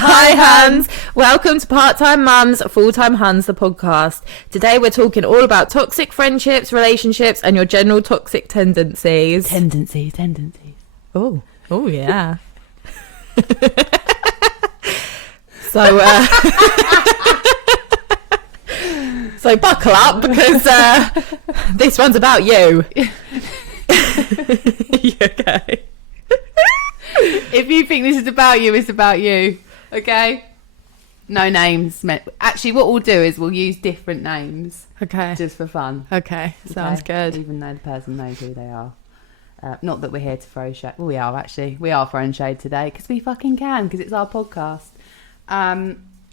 Hi, Hans. Welcome to Part-Time Mums, Full-Time Hans, the podcast. Today we're talking all about toxic friendships, relationships, and your general toxic tendencies. Tendencies. Oh, yeah. So buckle up because this one's about you. You okay? If you think this is about you, it's about you. Okay? No names. Actually, what we'll do is we'll use different names. Okay. Just for fun. Okay. Sounds good. Even though the person knows who they are. Not that we're here to throw shade. Well, we are actually. We are throwing shade today because we fucking can, because it's our podcast.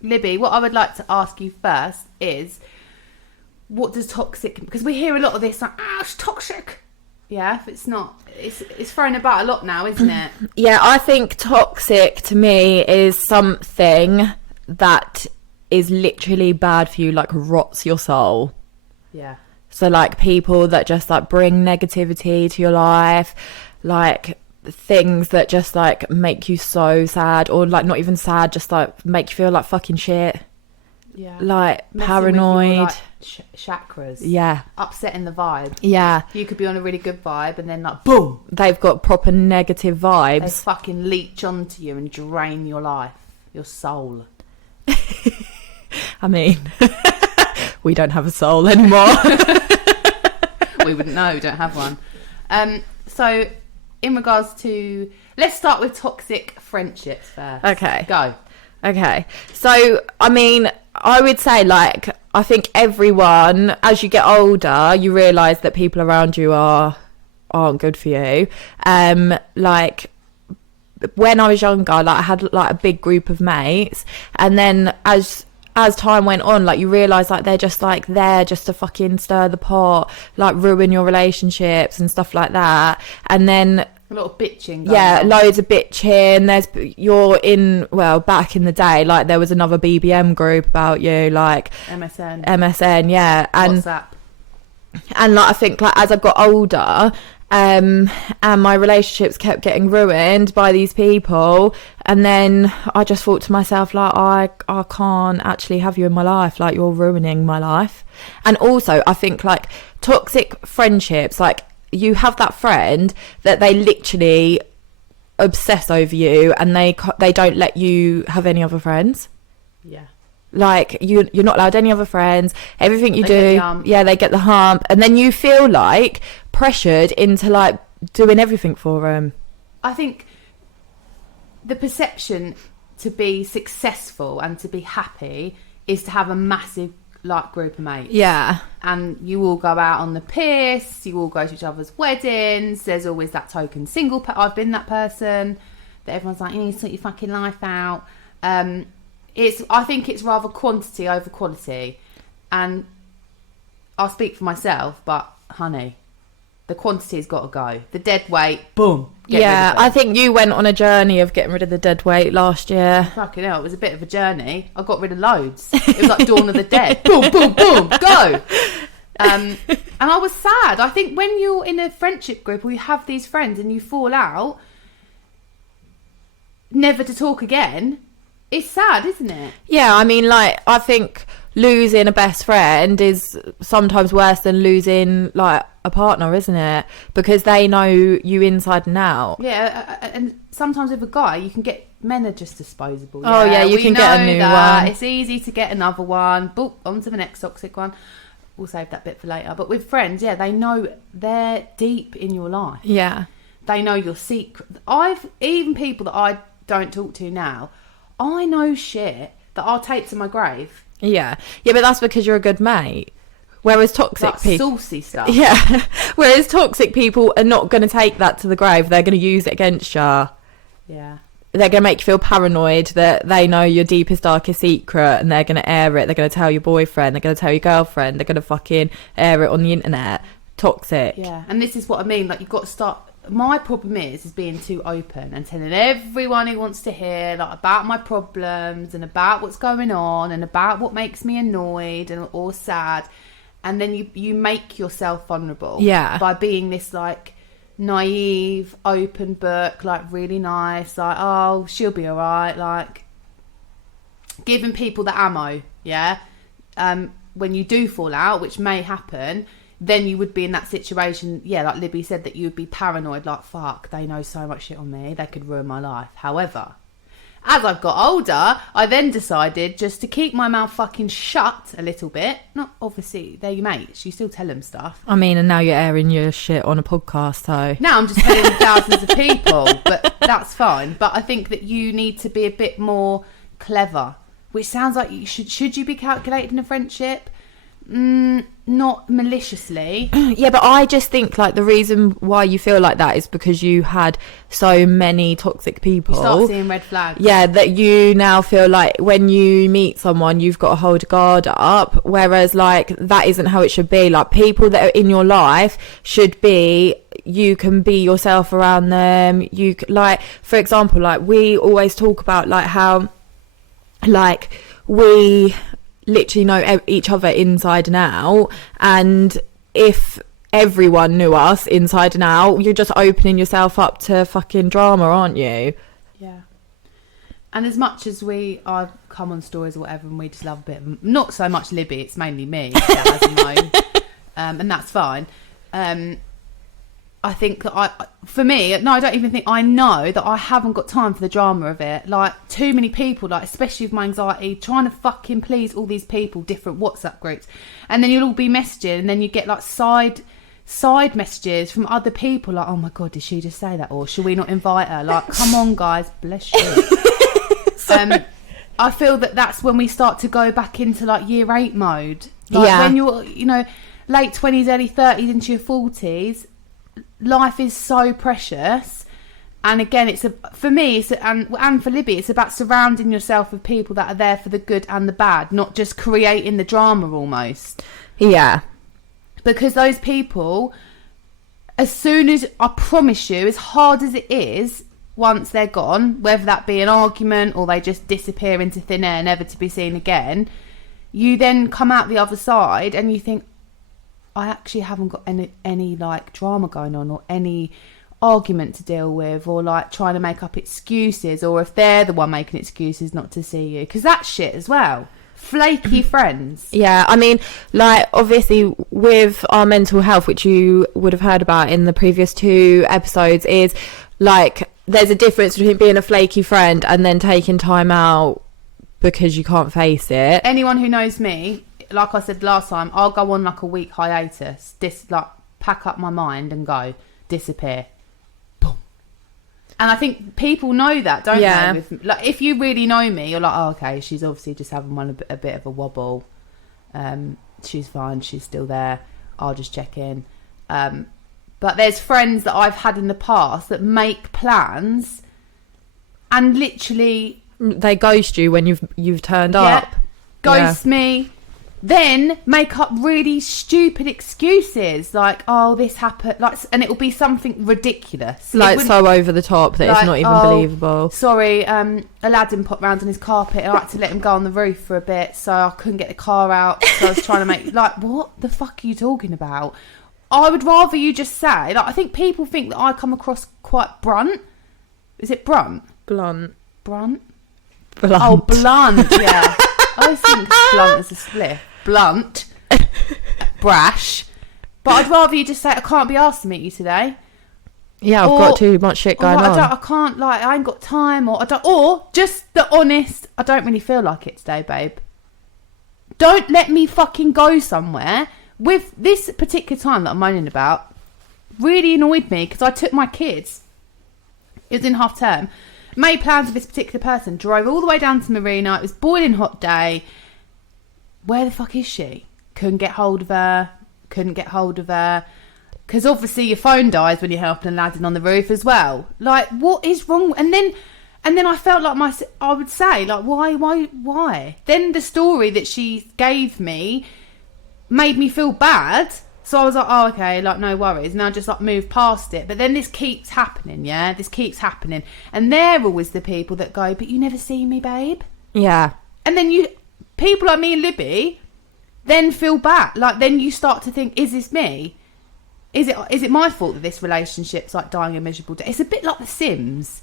Libby, what I would like to ask you first is, what does toxic... Because we hear a lot of this, like, it's toxic. Yeah, if it's not... It's thrown about a lot now, isn't it? Yeah, I think toxic to me is something that is literally bad for you, like rots your soul. Yeah. So like people that just like bring negativity to your life, like things that just like make you so sad, or like not even sad, just like make you feel like fucking shit. Yeah. Like Messing paranoid. with your, like, chakras. Yeah. Upsetting the vibe. Yeah. You could be on a really good vibe and then like boom, They've got proper negative they vibes. fucking leech onto you and drain your life, your soul. I mean, we don't have a soul anymore. We wouldn't know, we don't have one. So in regards to, let's start with toxic friendships first. Okay. Go. Okay. So, I mean, I would say, like, I think everyone, as you get older, you realise that people around you aren't good for you. Like, when I was younger, like, I had, like, a big group of mates, and then as time went on, like, you realise, like, they're just, like, there just to fucking stir the pot, like, ruin your relationships and stuff like that. And then... A lot of bitching. Yeah, on. loads of bitching. Back in the day, like there was another BBM group about you, like MSN, yeah, and WhatsApp. And like I think like as I got older, and my relationships kept getting ruined by these people, and then I just thought to myself, like, I can't actually have you in my life, like you're ruining my life. And also I think like toxic friendships, like you have that friend that they literally obsess over you, and they don't let you have any other friends. Yeah. Like you're not allowed any other friends. Everything you They do, yeah, they get the hump, and then you feel like pressured into like doing everything for them. I think the perception to be successful and to be happy is to have a massive like group of mates. Yeah. And you all go out on the piss, you all go to each other's weddings, there's always that token single I've been that person that everyone's like, you need to sort your fucking life out. I think it's rather quantity over quality, and I'll speak for myself, but honey, the quantity's got to go. The dead weight, boom. Yeah, I think you went on a journey of getting rid of the dead weight last year. Fucking hell, it was a bit of a journey. I got rid of loads. It was like Dawn of the Dead. Boom, boom, boom, go. And I was sad. I think when you're in a friendship group or you have these friends and you fall out, never to talk again, it's sad, isn't it? Yeah, I mean, like, I think losing a best friend is sometimes worse than losing, like, a partner, isn't it? Because they know you inside and out. Yeah, and sometimes with a guy, you can get... Men are just disposable. Oh, yeah, you can get a new one. It's easy to get another one. Boop, on to the next toxic one. We'll save that bit for later. But with friends, yeah, they know they're deep in your life. Yeah. They know your secret. Even people that I don't talk to now, I know shit that I'll take to my grave. Yeah. Yeah, but that's because you're a good mate. Whereas toxic people... saucy stuff. Yeah. Whereas toxic people are not going to take that to the grave. They're going to use it against you. Yeah. They're going to make you feel paranoid that they know your deepest, darkest secret, and they're going to air it. They're going to tell your boyfriend. They're going to tell your girlfriend. They're going to fucking air it on the internet. Toxic. Yeah. And this is what I mean. Like, you've got to start... My problem is being too open and telling everyone who wants to hear, like, about my problems and about what's going on and about what makes me annoyed or sad. And then you make yourself vulnerable. Yeah. By being this, like, naive, open book, like, really nice, like, oh, she'll be all right, like, giving people the ammo, yeah. When you do fall out, which may happen, then you would be in that situation, yeah, like Libby said, that you would be paranoid, like, fuck, they know so much shit on me, they could ruin my life. However, as I've got older, I then decided just to keep my mouth fucking shut a little bit. Not obviously, they're your mates, you still tell them stuff. I mean, and now you're airing your shit on a podcast, so... Now I'm just telling thousands of people, but that's fine. But I think that you need to be a bit more clever, which sounds like you should you be calculating a friendship? Not maliciously. Yeah, but I just think like the reason why you feel like that is because you had so many toxic people. You start seeing red flags. Yeah, that you now feel like when you meet someone, you've got to hold a guard up. Whereas like that isn't how it should be. Like people that are in your life should be, you can be yourself around them. You like, for example, like we always talk about like how like we literally know each other inside and out, and if everyone knew us inside and out, you're just opening yourself up to fucking drama, aren't you? Yeah. And as much as I've come on stories or whatever, and we just love a bit of, not so much Libby, it's mainly me that has known, and that's fine. I think that for me, no, I don't even think I know that I haven't got time for the drama of it. Like, too many people, like, especially with my anxiety, trying to fucking please all these people, different WhatsApp groups. And then you'll all be messaging, and then you get, like, side messages from other people, like, oh my God, did she just say that? Or should we not invite her? Like, come on, guys, bless you. I feel that that's when we start to go back into, like, year 8 mode. Like, when you're, you know, late 20s, early 30s into your 40s, life is so precious. And again, for me, and for Libby, it's about surrounding yourself with people that are there for the good and the bad, not just creating the drama almost. Yeah. Because those people, as soon as, I promise you, as hard as it is, once they're gone, whether that be an argument or they just disappear into thin air, never to be seen again, you then come out the other side and you think, I actually haven't got any like drama going on, or any argument to deal with, or like trying to make up excuses, or if they're the one making excuses not to see you, because that's shit as well. Flaky friends. Yeah, I mean, like, obviously with our mental health, which you would have heard about in the previous 2 episodes, is like there's a difference between being a flaky friend and then taking time out because you can't face it. Anyone who knows me, like I said last time, I'll go on like a week hiatus, like pack up my mind and go, disappear, boom. And I think people know that, don't they? Like, if you really know me, you're like, oh, okay, she's obviously just having a bit of a wobble. She's fine, she's still there. I'll just check in. But there's friends that I've had in the past that make plans and literally they ghost you when you've turned up. Ghost me. Then make up really stupid excuses like, oh, this happened, like, and it will be something ridiculous, like so over the top that like, it's not even believable. Sorry, Aladdin popped round on his carpet and I had to let him go on the roof for a bit, so I couldn't get the car out. So I was trying to make like, what the fuck are you talking about? I would rather you just say, like, I think people think that I come across quite blunt. Is it blunt? Blunt. Oh, blunt. Yeah. I always think blunt as a split. Blunt, brash, but I'd rather you just say, I can't be asked to meet you today. Yeah, I've got too much shit going on. I can't, like, I ain't got time, or just the honest, I don't really feel like it today, babe. Don't let me fucking go somewhere. With this particular time that I'm moaning about, really annoyed me because I took my kids. It was in half term. Made plans with this particular person. Drove all the way down to Marina. It was boiling hot day. Where the fuck is she? Couldn't get hold of her. Because obviously your phone dies when you're helping Aladdin on the roof as well. Like, what is wrong? And then I felt like I would say, like, why? Then the story that she gave me made me feel bad. So I was like, oh, okay, like, no worries. And I just, like, moved past it. But then this keeps happening, yeah? This keeps happening. And they're always the people that go, but you never see me, babe. Yeah. And then people like me and Libby then feel bad. Like, then you start to think, is this me? Is it my fault that this relationship's, like, dying a miserable death? It's a bit like The Sims.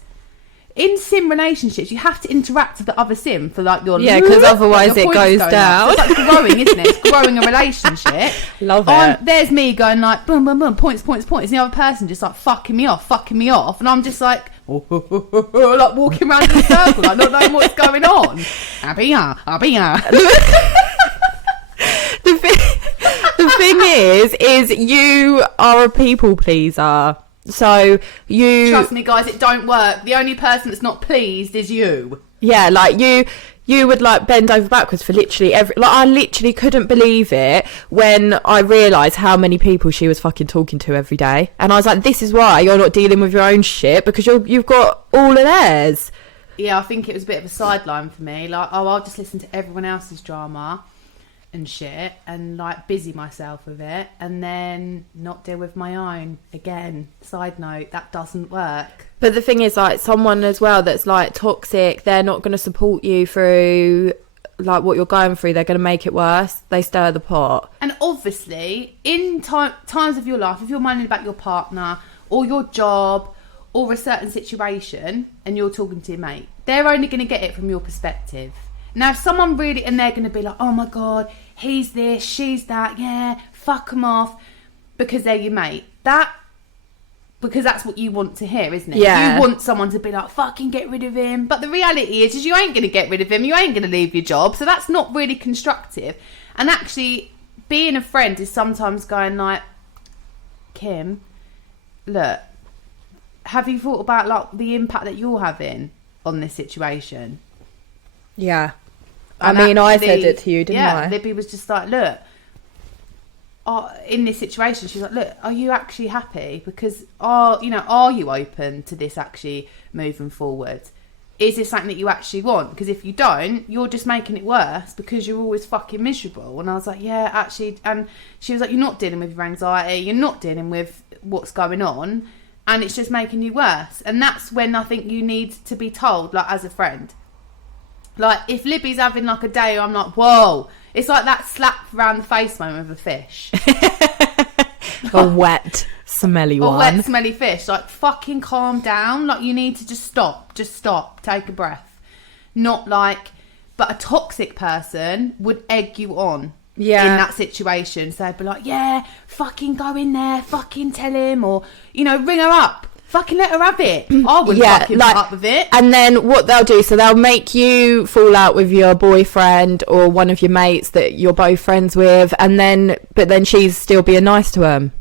in sim relationships, you have to interact with the other sim for like your because otherwise your it points goes going up. down. So it's like growing, isn't it? It's growing a relationship. Love it. There's me going like boom, boom, boom, points, and the other person just like fucking me off, and I'm just like like walking around in a circle, like not knowing what's going on. I'll be here. The thing is you are a people pleaser. So you Trust me, guys, it don't work. The only person that's not pleased is you. Yeah, like you would like bend over backwards for literally I literally couldn't believe it when I realised how many people she was fucking talking to every day. And I was like, this is why you're not dealing with your own shit, because you've got all of theirs. Yeah, I think it was a bit of a sideline for me. Like, I'll just listen to everyone else's drama and shit and like busy myself with it and then not deal with my own. Again, side note, that doesn't work. But the thing is, like, someone as well that's like toxic, they're not going to support you through like what you're going through. They're going to make it worse. They stir the pot. And obviously in times of your life, if you're minding about your partner or your job or a certain situation and you're talking to your mate, they're only going to get it from your perspective. Now, if someone really, and they're going to be like, oh my God, he's this, she's that, yeah, fuck them off, because they're your mate. Because that's what you want to hear, isn't it? Yeah. You want someone to be like, fucking get rid of him. But the reality is you ain't going to get rid of him. You ain't going to leave your job. So that's not really constructive. And actually, being a friend is sometimes going like, Kim, look, have you thought about like the impact that you're having on this situation? Yeah. And I mean, I actually, said it to you, didn't I? Libby was just like, look, in this situation, she's like, look, are you actually happy? Because, are you open to this actually moving forward? Is this something that you actually want? Because if you don't, you're just making it worse because you're always fucking miserable. And I was like, yeah, actually. And she was like, you're not dealing with your anxiety. You're not dealing with what's going on. And it's just making you worse. And that's when I think you need to be told, like, as a friend. Like, if Libby's having, like, a day, I'm like, whoa. It's like that slap around the face moment with a fish. A wet, smelly one. A wet, smelly fish. Like, fucking calm down. Like, you need to just stop. Just stop. Take a breath. Not like... But a toxic person would egg you on in that situation. So they'd be like, yeah, fucking go in there. Fucking tell him. Or, ring her up. Fucking let her have it. I wouldn't fucking put up with it. And then what they'll do, so they'll make you fall out with your boyfriend or one of your mates that you're both friends with, but then she's still being nice to him.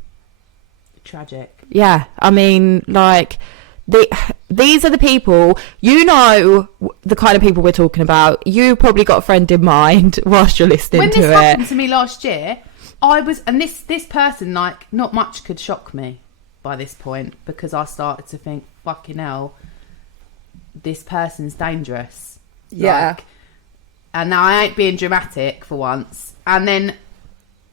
Tragic. Yeah, I mean, like, these are the people, the kind of people we're talking about. You probably got a friend in mind whilst you're listening to it. When this happened to me last year, and this person, like, not much could shock me by this point, because I started to think, fucking hell, this person's dangerous. Yeah. And now I ain't being dramatic for once. And then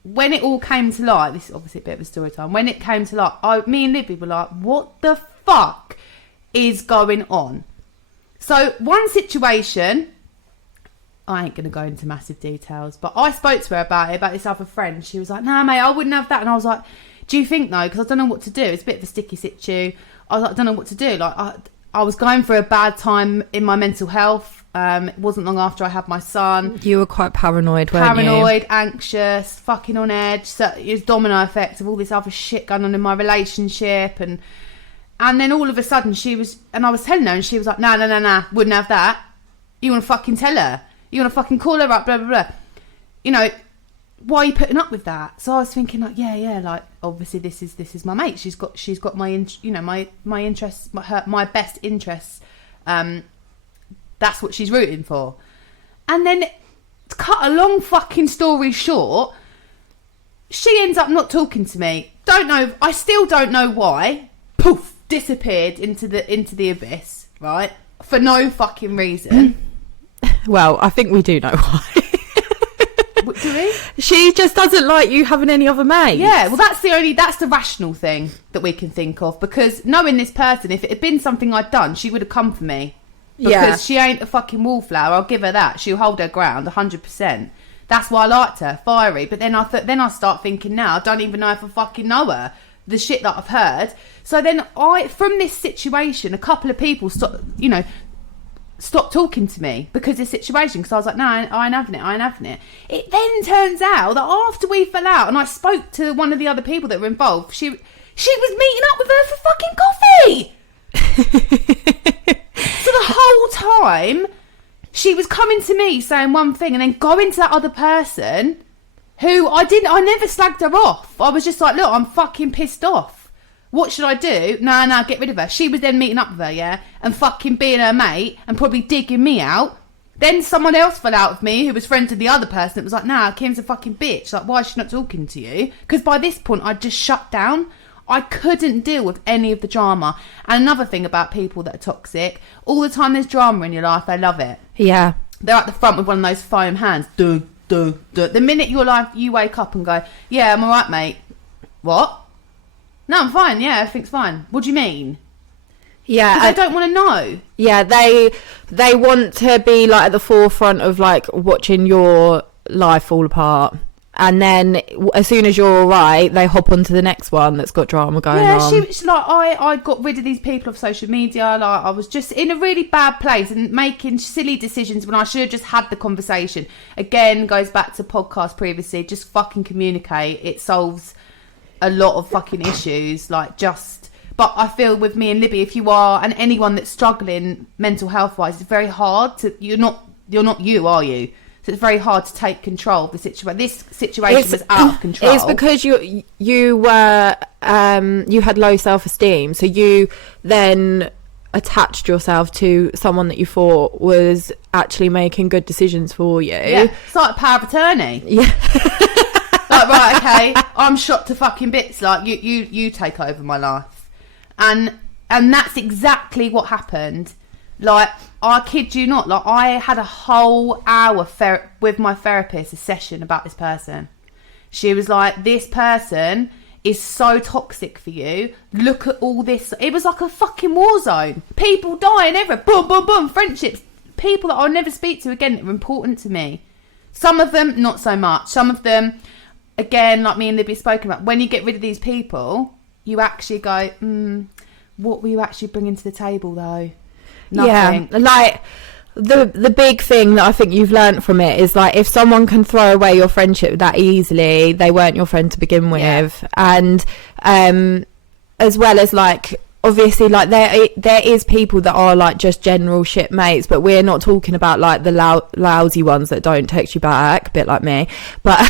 when it all came to light, this is obviously a bit of a story time. When it came to light, me and Libby were like, what the fuck is going on? So one situation, I ain't going to go into massive details, but I spoke to her about this other friend. She was like, nah, mate, I wouldn't have that. And I was like, do you think though? Because I don't know what to do. It's a bit of a sticky situ. I was like, I don't know what to do. Like, I was going through a bad time in my mental health. It wasn't long after I had my son. You were quite paranoid, weren't you? Paranoid, anxious, fucking on edge. So it was domino effect of all this other shit going on in my relationship. And then all of a sudden I was telling her, and she was like, nah, wouldn't have that. You want to fucking tell her? You want to fucking call her up, blah, blah, blah. Why are you putting up with that? So I was thinking, like, yeah, like, obviously this is my mate. She's got my interests, my best interests. That's what she's rooting for. And then, to cut a long fucking story short, she ends up not talking to me. Don't know. I still don't know why. Poof, disappeared into the abyss. Right, for no fucking reason. Well, I think we do know why. Do we? She just doesn't like you having any other mates. Yeah, well, that's the rational thing that we can think of, because knowing this person, if it had been something I'd done, she would have come for me. Because she ain't a fucking wallflower. I'll give her that. She'll hold her ground 100%. That's why I liked her, fiery. But then I start thinking now, I don't even know if I fucking know her. the shit that I've heard. So then from this situation, a couple of people stopped talking to me because of the situation, because I was like, no, I ain't having it. It then turns out that after we fell out and I spoke to one of the other people that were involved, she was meeting up with her for fucking coffee. So the whole time she was coming to me saying one thing and then going to that other person who I never slagged her off. I was just like, look, I'm fucking pissed off. What should I do? No, get rid of her. She was then meeting up with her, yeah, and fucking being her mate and probably digging me out. Then someone else fell out with me who was friends with the other person. It was like, nah, Kim's a fucking bitch. Like, why is she not talking to you? Because by this point, I'd just shut down. I couldn't deal with any of the drama. And another thing about people that are toxic, all the time there's drama in your life, they love it. Yeah. They're at the front with one of those foam hands. Duh, duh, duh. The minute you wake up and go, yeah, I'm all right, mate. What? No, I'm fine. Yeah, everything's fine. What do you mean? Yeah. Because they don't want to know. Yeah, they want to be like at the forefront of like watching your life fall apart. And then as soon as you're all right, they hop onto the next one that's got drama going on. Yeah, she like, I got rid of these people off social media. Like, I was just in a really bad place and making silly decisions when I should have just had the conversation. Again, goes back to podcast previously. Just fucking communicate. It solves a lot of fucking issues. Like, just... But I feel with me and Libby, if you are, and anyone that's struggling mental health-wise, it's very hard to... You're not you, are you? So it's very hard to take control of the situation. This situation was out of control. It's because you were you had low self-esteem, so you then attached yourself to someone that you thought was actually making good decisions for you. Yeah, it's like a power of attorney. Yeah. Like, right, okay, I'm shot to fucking bits. Like, you take over my life, and that's exactly what happened. Like, I kid you not, like, I had a whole hour with my therapist, a session about this person. She was like, this person is so toxic for you. Look at all this. It was like a fucking war zone. People dying everywhere. Boom, boom, boom. Friendships. People that I'll never speak to again that are important to me. Some of them, not so much. Some of them, again, like me and Libby spoken about, when you get rid of these people, you actually go, what were you actually bringing to the table, though? Nothing. Yeah, like the big thing that I think you've learnt from it is like if someone can throw away your friendship that easily, they weren't your friend to begin with. And as well as like obviously like there is people that are like just general shit mates, but we're not talking about like the lousy ones that don't text you back, a bit like me, but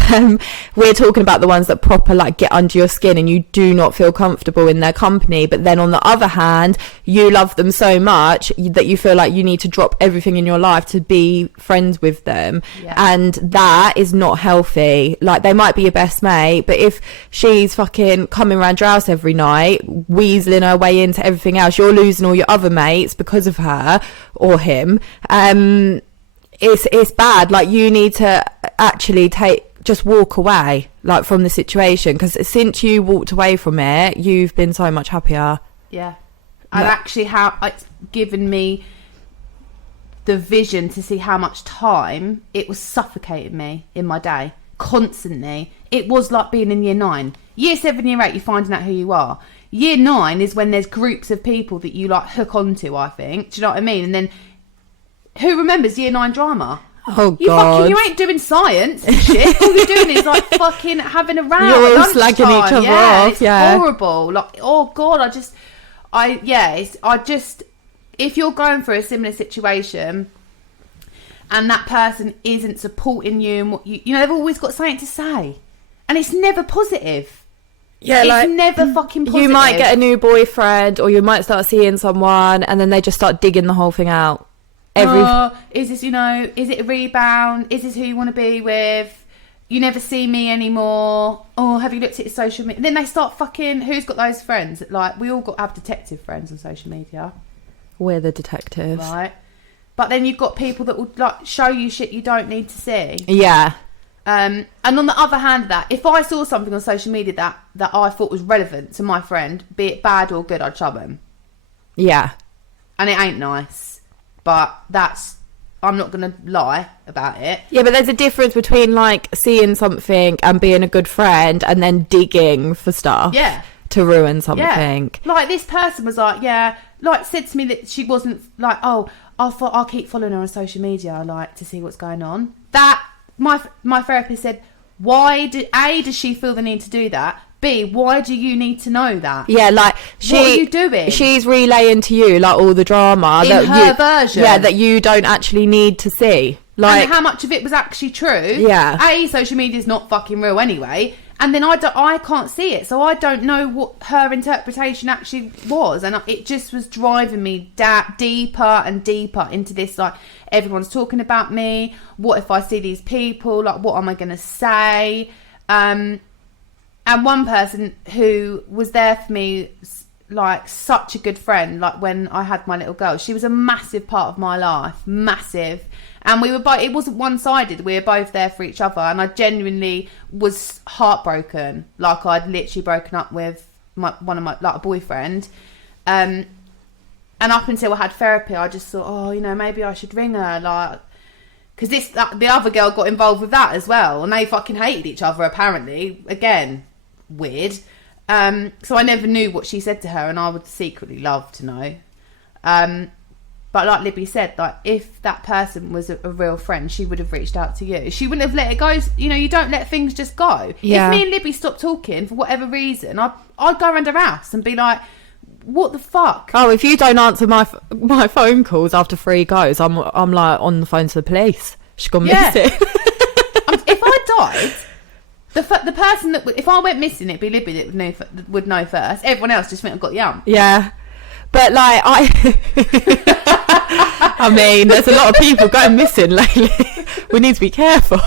we're talking about the ones that proper like get under your skin and you do not feel comfortable in their company. But then on the other hand, you love them so much that you feel like you need to drop everything in your life to be friends with them. And that is not healthy. Like, they might be your best mate, but if she's fucking coming around your house every night weaseling her way into everything else, you're losing all your other mates because of her or him. It's bad. Like, you need to actually just walk away like from the situation, because since you walked away from it, you've been so much happier. And actually how it's given me the vision to see how much time it was suffocating me in my day constantly. It was like being in year 9. Year 7, year 8, you're finding out who you are. Year 9 is when there's groups of people that you like hook onto, I think. Do you know what I mean? And then who remembers year 9 drama? Oh, God. You ain't doing science and shit. All you're doing is like fucking having a row. You're all slagging each other off. It's horrible. Like, oh God, if you're going through a similar situation and that person isn't supporting you and what you know, they've always got something to say, and it's never positive. Yeah, it's like, never fucking positive. You might get a new boyfriend, or you might start seeing someone, and then they just start digging the whole thing out. Is this, is it a rebound? Is this who you want to be with? You never see me anymore. Oh, have you looked at your social media? Then they start fucking, who's got those friends? Like, we all have detective friends on social media. We're the detectives. Right. But then you've got people that will like show you shit you don't need to see. Yeah. And on the other hand of that, if I saw something on social media that I thought was relevant to my friend, be it bad or good, I'd shove him. Yeah. And it ain't nice. But I'm not going to lie about it. Yeah, but there's a difference between like seeing something and being a good friend and then digging for stuff. Yeah. to ruin something. Like this person was like, like said to me that she wasn't like, oh, I'll keep following her on social media, like to see what's going on. That my therapist said, does she feel the need to do that? B, why do you need to know that? Yeah, like what are you doing? She's relaying to you like all the drama in her version. Yeah, that you don't actually need to see. Like, and how much of it was actually true? Yeah. A, social media is not fucking real anyway, and then I can't see it, so I don't know what her interpretation actually was, and it just was driving me deeper and deeper into this. Like, everyone's talking about me. What if I see these people? Like, what am I going to say? And one person who was there for me, like such a good friend, like when I had my little girl, she was a massive part of my life, massive. And we were both, it wasn't one-sided, we were both there for each other, and I genuinely was heartbroken, like I'd literally broken up with one of my, like a boyfriend, and up until I had therapy, I just thought, oh, you know, maybe I should ring her, like, because the other girl got involved with that as well, and they fucking hated each other apparently, again, weird. So I never knew what she said to her, and I would secretly love to know. But like Libby said, like if that person was a real friend, she would have reached out to you. She wouldn't have let it go. You know, you don't let things just go. Yeah. If me and Libby stopped talking for whatever reason, I'd go around her house and be like, what the fuck? Oh, if you don't answer my phone calls after 3 goes, I'm like on the phone to the police. She's gone missing. If I died, the person that if I went missing, it'd be Libby that would know first. Everyone else just think I've got the ump. Yeah. But like I mean, there's a lot of people going missing lately. We need to be careful.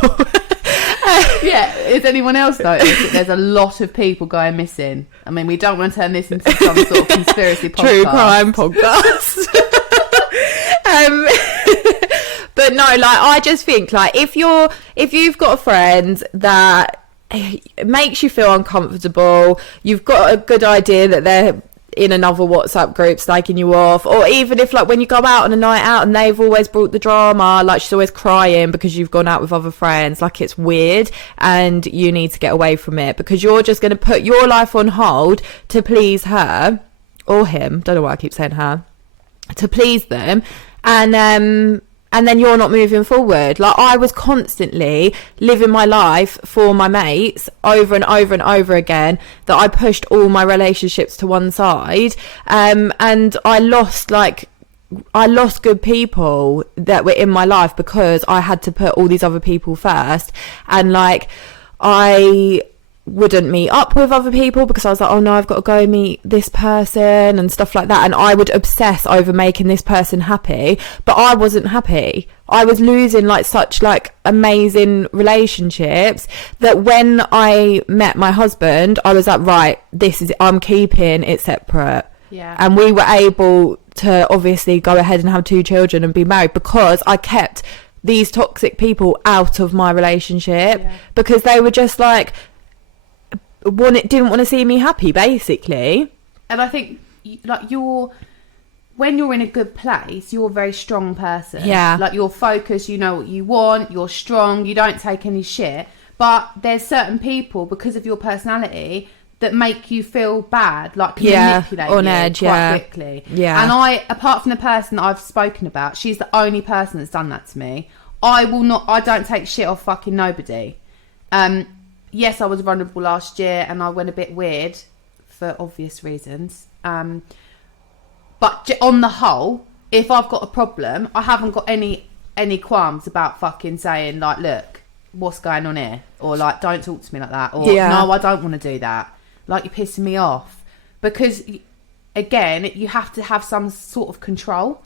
Yeah, is anyone else noticed that there's a lot of people going missing? I mean, we don't want to turn this into some sort of conspiracy podcast. True crime podcast. But no, like I just think like if you've got a friend that makes you feel uncomfortable, you've got a good idea that they're in another WhatsApp group slagging you off, or even if like when you go out on a night out and they've always brought the drama, like she's always crying because you've gone out with other friends, like it's weird and you need to get away from it, because you're just going to put your life on hold to please her or him, don't know why I keep saying her, to please them, and then you're not moving forward. Like I was constantly living my life for my mates over and over and over again, that I pushed all my relationships to one side. And I lost good people that were in my life because I had to put all these other people first. And like, I wouldn't meet up with other people because I was like, oh no, I've got to go meet this person and stuff like that, and I would obsess over making this person happy, but I wasn't happy. I was losing like such like amazing relationships that when I met my husband, I was like, right, this is it. I'm keeping it separate. Yeah. And we were able to obviously go ahead and have 2 children and be married because I kept these toxic people out of my relationship, because they were just like didn't want to see me happy, basically. And I think like when you're in a good place, you're a very strong person. Yeah. Like you're focused, you know what you want, you're strong, you don't take any shit. But there's certain people, because of your personality, that make you feel bad, like can manipulate on you edge, quite quickly. Yeah. And I, apart from the person that I've spoken about, she's the only person that's done that to me. I don't take shit off fucking nobody. Yes, I was vulnerable last year and I went a bit weird for obvious reasons. But on the whole, if I've got a problem, I haven't got any qualms about fucking saying like, look, what's going on here? Or like, don't talk to me like that. Or no, I don't want to do that. Like, you're pissing me off. Because again, you have to have some sort of control.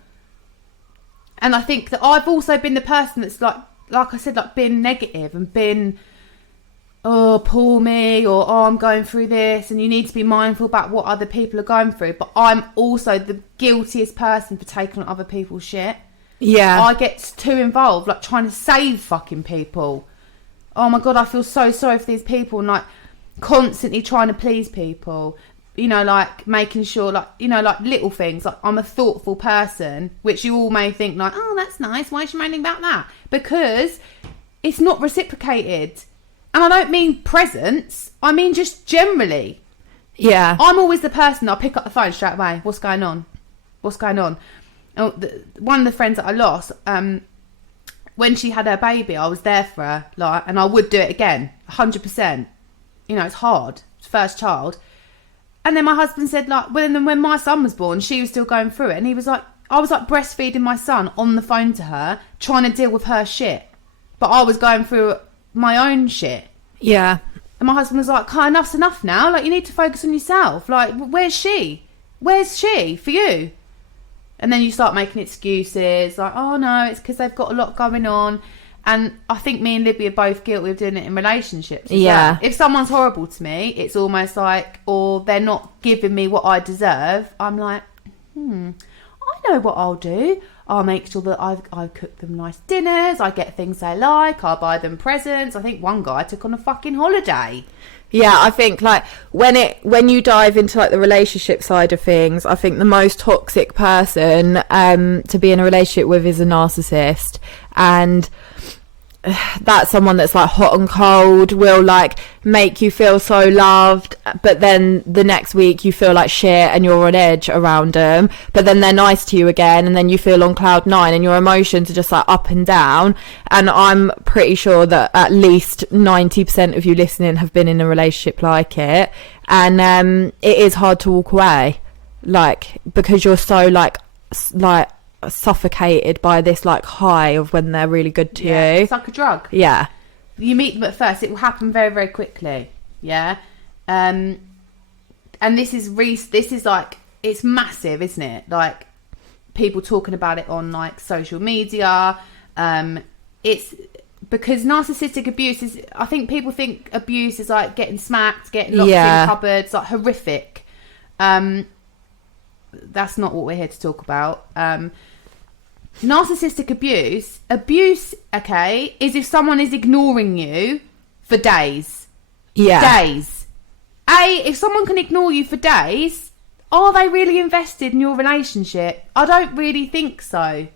And I think that I've also been the person that's like I said, like been negative and been, oh, poor me, or oh, I'm going through this, and you need to be mindful about what other people are going through. But I'm also the guiltiest person for taking on other people's shit. Yeah. I get too involved, like trying to save fucking people. Oh my God, I feel so sorry for these people, and like constantly trying to please people. You know, like making sure, like, you know, like little things. Like, I'm a thoughtful person, which you all may think like, oh, that's nice, why is she moaning about that? Because it's not reciprocated. And I don't mean presents, I mean just generally. Yeah. I'm always the person that'll pick up the phone straight away. What's going on? What's going on? Oh, one of the friends that I lost, when she had her baby, I was there for her, like, and I would do it again, 100%. You know, it's hard. It's first child. And then my husband said, like, when my son was born, she was still going through it. And he was like, I was like breastfeeding my son on the phone to her, trying to deal with her shit. But I was going through my own shit. Yeah. And my husband was like, enough's enough now. Like, you need to focus on yourself. Like, where's she? Where's she for you? And then you start making excuses. Like, oh, no, it's because they've got a lot going on. And I think me and Libby are both guilty of doing it in relationships as well. If someone's horrible to me, it's almost like, or they're not giving me what I deserve, I'm like, I know what I'll do. I'll make sure that I cook them nice dinners. I get things they like. I'll buy them presents. I think one guy took on a fucking holiday. Yeah, I think like when you dive into like the relationship side of things, I think the most toxic person to be in a relationship with is a narcissist. And that's someone that's like hot and cold, will like make you feel so loved, but then the next week you feel like shit and you're on edge around them, but then they're nice to you again and then you feel on cloud nine and your emotions are just like up and down. And I'm pretty sure that at least 90% of you listening have been in a relationship like it, and it is hard to walk away, like, because you're so like suffocated by this like high of when they're really good to you. It's like a drug. Yeah. You meet them at first, it will happen very, very quickly. Yeah. And this is like, it's massive, isn't it? Like, people talking about it on like social media. It's because narcissistic abuse is, I think people think abuse is like getting smacked, getting locked in cupboards, like horrific. That's not what we're here to talk about. Narcissistic abuse, okay, is if someone is ignoring you for days. Yeah. Days. If someone can ignore you for days, are they really invested in your relationship? I don't really think so.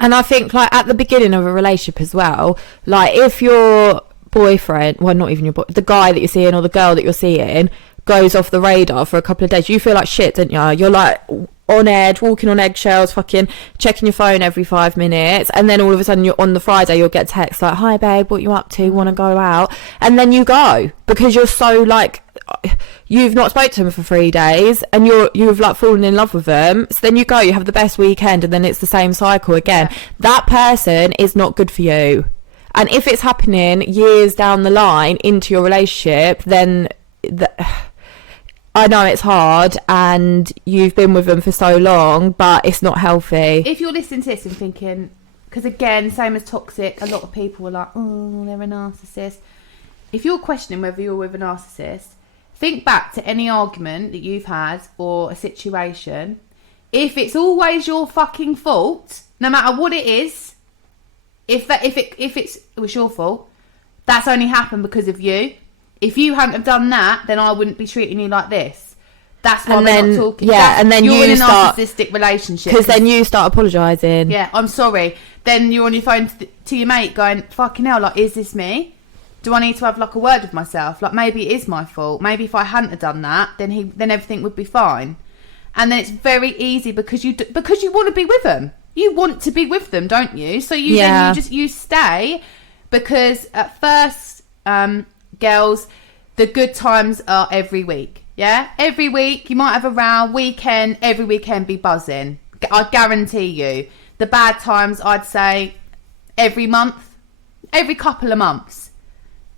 And I think like at the beginning of a relationship as well, like if your boyfriend, well, not even your boy, the guy that you're seeing or the girl that you're seeing goes off the radar for a couple of days, you feel like shit, don't you? You're like on edge, walking on eggshells, fucking checking your phone every 5 minutes, and then all of a sudden you're on the Friday, you'll get text like, hi babe, what you up to, want to go out? And then you go because you're so like, you've not spoke to them for 3 days and you've like fallen in love with them, so then you go, you have the best weekend, and then it's the same cycle again. That person is not good for you. And if it's happening years down the line into your relationship, then I know it's hard and you've been with them for so long, but it's not healthy. If you're listening to this and thinking, because again, same as toxic, a lot of people are like, oh, they're a narcissist. If you're questioning whether you're with a narcissist, think back to any argument that you've had or a situation. If it's always your fucking fault, no matter what it is, if it was your fault, that's only happened because of you. If you hadn't have done that, then I wouldn't be treating you like this. That's why we're not talking. Yeah, and then you're in a start, narcissistic relationship. because then you start apologising. Yeah, I'm sorry. Then you're on your phone to your mate going, fucking hell, like, is this me? Do I need to have like a word with myself? Like, maybe it is my fault. Maybe if I hadn't have done that, then everything would be fine. And then it's very easy because you want to be with them. You want to be with them, don't you? So then you stay, because at first, girls, the good times are every week. Yeah, every week you might have a row. Weekend, every weekend be buzzing. I guarantee you. The bad times, I'd say every month, every couple of months.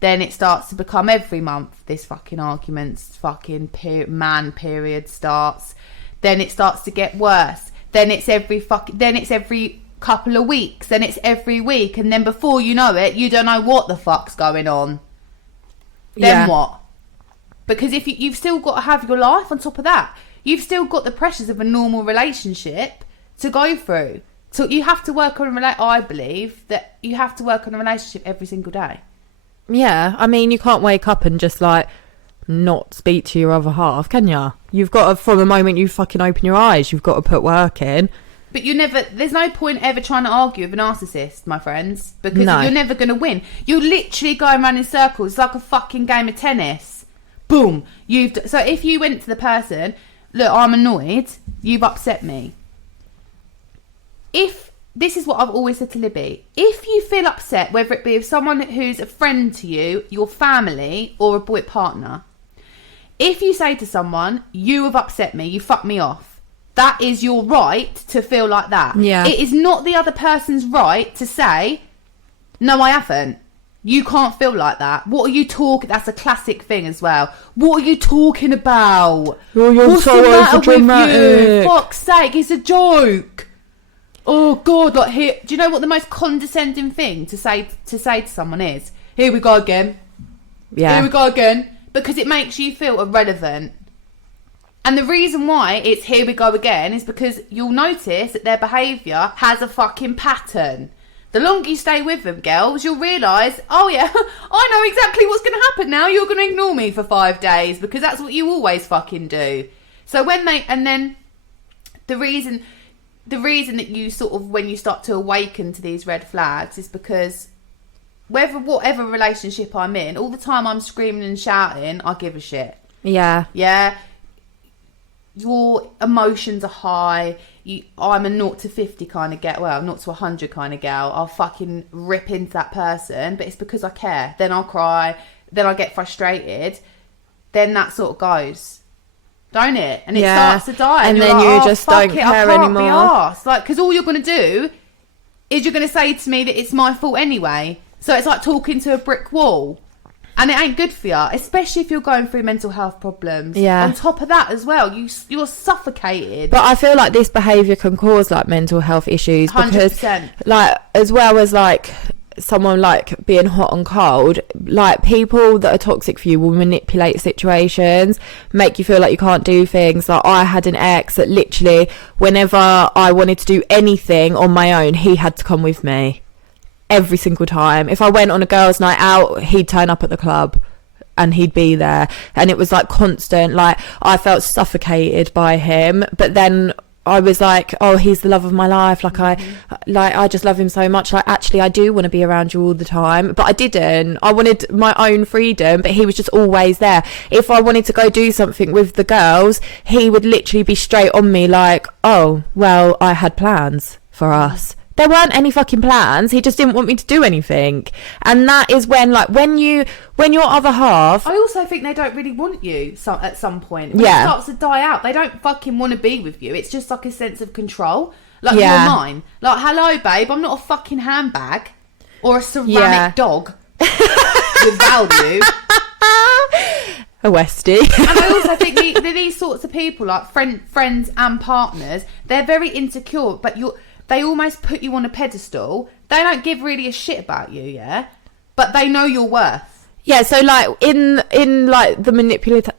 Then it starts to become every month. This fucking arguments, fucking man period starts. Then it starts to get worse. Then it's every couple of weeks. Then it's every week, and then before you know it, you don't know what the fuck's going on. Then what? Because if you've still got to have your life on top of that, you've still got the pressures of a normal relationship to go through. So you have to work on I believe that you have to work on a relationship every single day. Yeah, I mean, you can't wake up and just like not speak to your other half, can you? You've got to, from the moment you fucking open your eyes, you've got to put work in. But there's no point ever trying to argue with a narcissist, my friends, because you're never going to win. You're literally going around in circles. It's like a fucking game of tennis. boom, so if you went to the person, look, I'm annoyed, you've upset me. This is what I've always said to Libby. If you feel upset, whether it be with someone who's a friend to you, your family, or a boy partner, if you say to someone, you have upset me, you fucked me off, that is your right to feel like that. Yeah. It is not the other person's right to say, no, I haven't. You can't feel like that. What are you talking? That's a classic thing as well. What are you talking about? Oh, you're What's so the matter with overdramatic. you? Fuck's sake, it's a joke. Oh God! Like, here, do you know what the most condescending thing to say to someone is? Here we go again. Yeah. Here we go again. Because it makes you feel irrelevant. And the reason why it's here we go again is because you'll notice that their behaviour has a fucking pattern. The longer you stay with them, girls, you'll realise, oh yeah, I know exactly what's going to happen now. You're going to ignore me for 5 days because that's what you always fucking do. So then the reason that you sort of, when you start to awaken to these red flags, is because whatever relationship I'm in, all the time I'm screaming and shouting, I give a shit. Yeah. Yeah. Your emotions are high. I'm a 0 to 50 kind of gal. Well, 0 to 100 kind of gal. I'll fucking rip into that person, but it's because I care. Then I'll cry. Then I get frustrated. Then that sort of goes. Don't it? And it starts to die. And you're then like, you oh, just fuck don't it, care I can't anymore. Be arsed. Like, because all you're going to do is you're going to say to me that it's my fault anyway. So it's like talking to a brick wall. And it ain't good for you, especially if you're going through mental health problems. Yeah. On top of that as well, you're suffocated. But I feel like this behaviour can cause like mental health issues 100%. because like as well as like someone like being hot and cold, like people that are toxic for you will manipulate situations, make you feel like you can't do things. Like I had an ex that literally whenever I wanted to do anything on my own, he had to come with me. Every single time. If I went on a girls' night out, he'd turn up at the club and he'd be there. And it was like constant, like I felt suffocated by him. But then I was like, oh, he's the love of my life. Like I just love him so much. Like actually I do want to be around you all the time. But I didn't. I wanted my own freedom, but he was just always there. If I wanted to go do something with the girls, he would literally be straight on me like, oh, well, I had plans for us. There weren't any fucking plans. He just didn't want me to do anything. And that is when, like, when your other half... I also think they don't really want you at some point. When Yeah. it starts to die out, they don't fucking want to be with you. It's just like a sense of control. Like, Yeah. you're mine. Like, hello, babe, I'm not a fucking handbag. Or a ceramic Yeah. dog. With value. A Westie. And I also think these sorts of people, like friends and partners, they're very insecure, but they almost put you on a pedestal. They don't give really a shit about you, yeah? But they know your worth. Yeah, so like in like the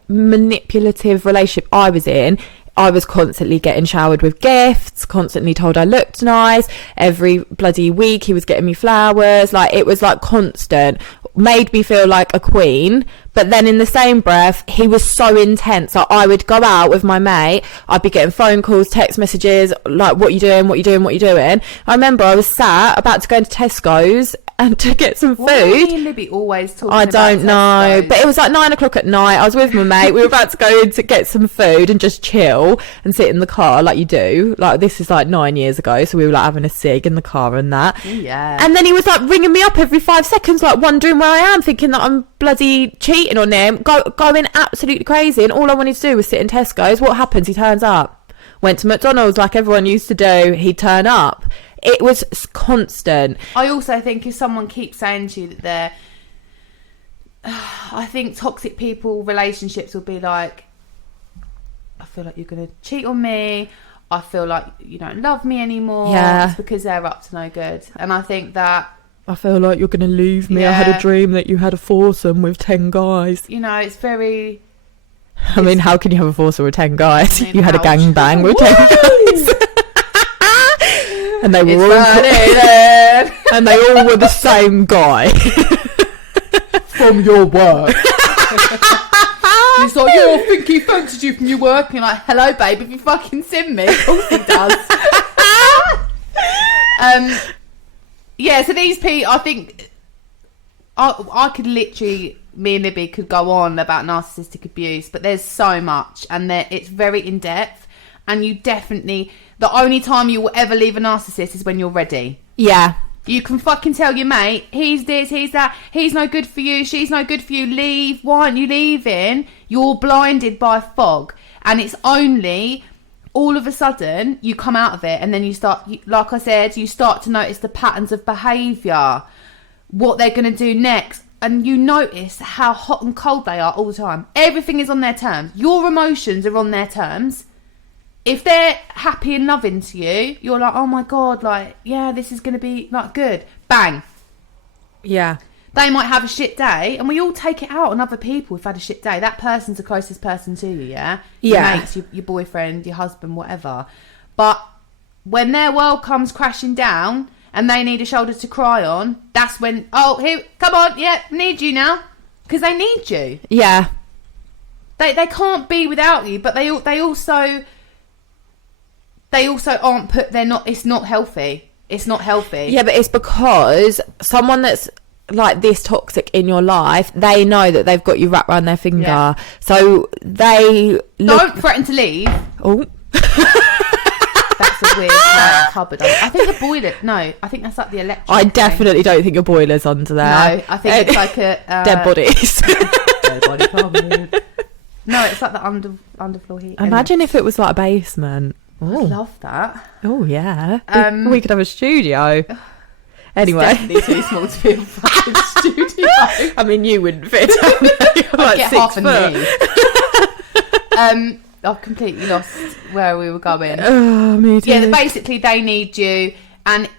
manipulative relationship I was in, I was constantly getting showered with gifts, constantly told I looked nice. Every bloody week he was getting me flowers. Like it was like constant, made me feel like a queen. But then in the same breath, he was so intense. Like I would go out with my mate, I'd be getting phone calls, text messages, like what you doing, what you doing, what you doing. I remember I was sat about to go into Tesco's and to get some food. Why are me and Libby always talking I about don't know, Tesco's? but it was like 9 o'clock at night. I was with my mate. We were about to go in to get some food and just chill and sit in the car like you do. Like this is like 9 years ago, so we were like having a cig in the car and that. Yeah. And then he was like ringing me up every 5 seconds, like wondering where I am, thinking that I'm bloody cheating on him, going absolutely crazy. And all I wanted to do was sit in Tesco's. What happens? He turns up. Went to McDonald's like everyone used to do. He'd turn up. It was constant. I also think if someone keeps saying to you that they're... I think toxic people, relationships will be like, I feel like you're going to cheat on me. I feel like you don't love me anymore. Yeah. It's because they're up to no good. And I think that... I feel like you're going to leave me. I had Yeah. a dream that you had a foursome with 10 guys. You know, it's very... I mean, how can you have a foursome with 10 guys? I mean, You had a how- gangbang with Woo! 10 guys. And they It's were all Friday then. and they all were the same guy. From your work. He's like, yeah, I think he fancied you from your work. And you're like, hello, babe, if you fucking send me. Of course he does. Yeah, so these people, I think I could literally, me and Libby could go on about narcissistic abuse, but there's so much, and it's very in depth. And you definitely, the only time you will ever leave a narcissist is when you're ready. Yeah. You can fucking tell your mate, he's this, he's that, he's no good for you, she's no good for you, leave, why aren't you leaving? You're blinded by fog. And it's only all of a sudden you come out of it, and then you start, like I said, you start to notice the patterns of behaviour, what they're going to do next. And you notice how hot and cold they are all the time. Everything is on their terms. Your emotions are on their terms. If they're happy and loving to you, you're like, oh my God, like, yeah, this is going to be, like, good. Bang. Yeah. They might have a shit day, and we all take it out on other people who've had a shit day. That person's the closest person to you, yeah? Yeah. Your mates, your boyfriend, your husband, whatever. But when their world comes crashing down and they need a shoulder to cry on, that's when, oh, here, come on, yeah, need you now. Because they need you. Yeah. They can't be without you, but they also aren't it's not healthy. It's not healthy. Yeah, but it's because someone that's like this toxic in your life, they know that they've got you wrapped around their finger. Yeah. So they don't threaten to leave. Oh. That's a weird cupboard. I think the boiler. No, I think that's like the electric. I definitely don't think your boiler's under there. No, I think it's like a dead bodies. Dead body cupboard. No, it's like the underfloor heat. Imagine if it was like a basement. I love that. Oh yeah. We could have a studio. Anyway, it's definitely too small to be a fucking studio. I mean, you wouldn't fit down there. You're like get 6 half foot. a knee. I've completely lost where we were going. Oh, me too. Yeah, basically they need you. And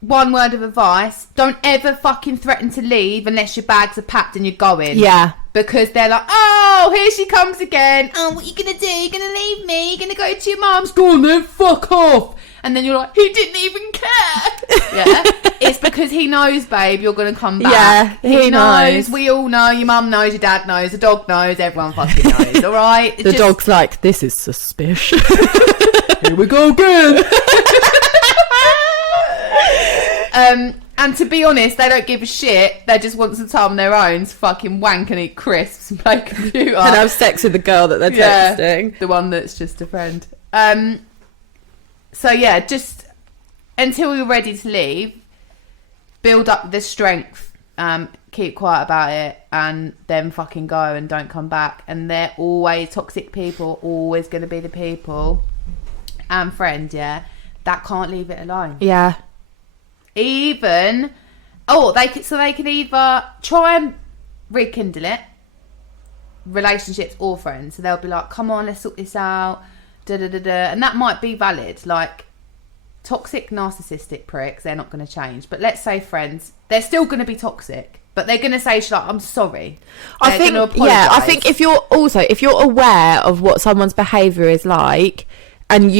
one word of advice: don't ever fucking threaten to leave unless your bags are packed and you're going. Yeah. Because they're like, oh, here she comes again. Oh, what are you going to do? You're going to leave me? You're going to go to your mum's? Go on then, fuck off. And then you're like, he didn't even care. Yeah. It's because he knows, babe, you're going to come back. Yeah, he knows. We all know. Your mum knows. Your dad knows. The dog knows. Everyone fucking knows. All right? The dog's like, this is suspicious. Here we go again. And to be honest, they don't give a shit. They just want some time on their own to fucking wank and eat crisps and play computer. And have sex with the girl that they're texting. The one that's just a friend. So yeah, just until you're ready to leave, build up the strength, keep quiet about it, and then fucking go and don't come back. And they're always toxic people, always going to be the people and friend, yeah, that can't leave it alone. Yeah. Even they can either try and rekindle it, relationships or friends. So they'll be like, come on, let's sort this out, and that might be valid. Like toxic narcissistic pricks, they're not going to change. But let's say friends, they're still going to be toxic, but they're going to say, like, I'm sorry. I think if you're aware of what someone's behaviour is like, and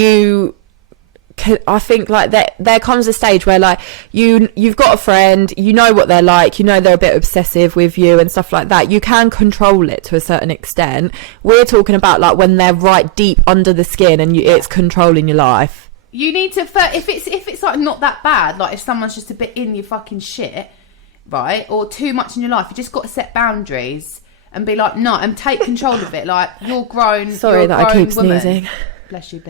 I think like there comes a stage where like you've got a friend, you know what they're like, you know they're a bit obsessive with you and stuff like that. You can control it to a certain extent. We're talking about like when they're right deep under the skin and it's controlling your life. You need to if it's like not that bad, like if someone's just a bit in your fucking shit, right, or too much in your life, you just got to set boundaries and be like, no, and take control of it. Like you're grown. Sorry that I keep sneezing. Bless you.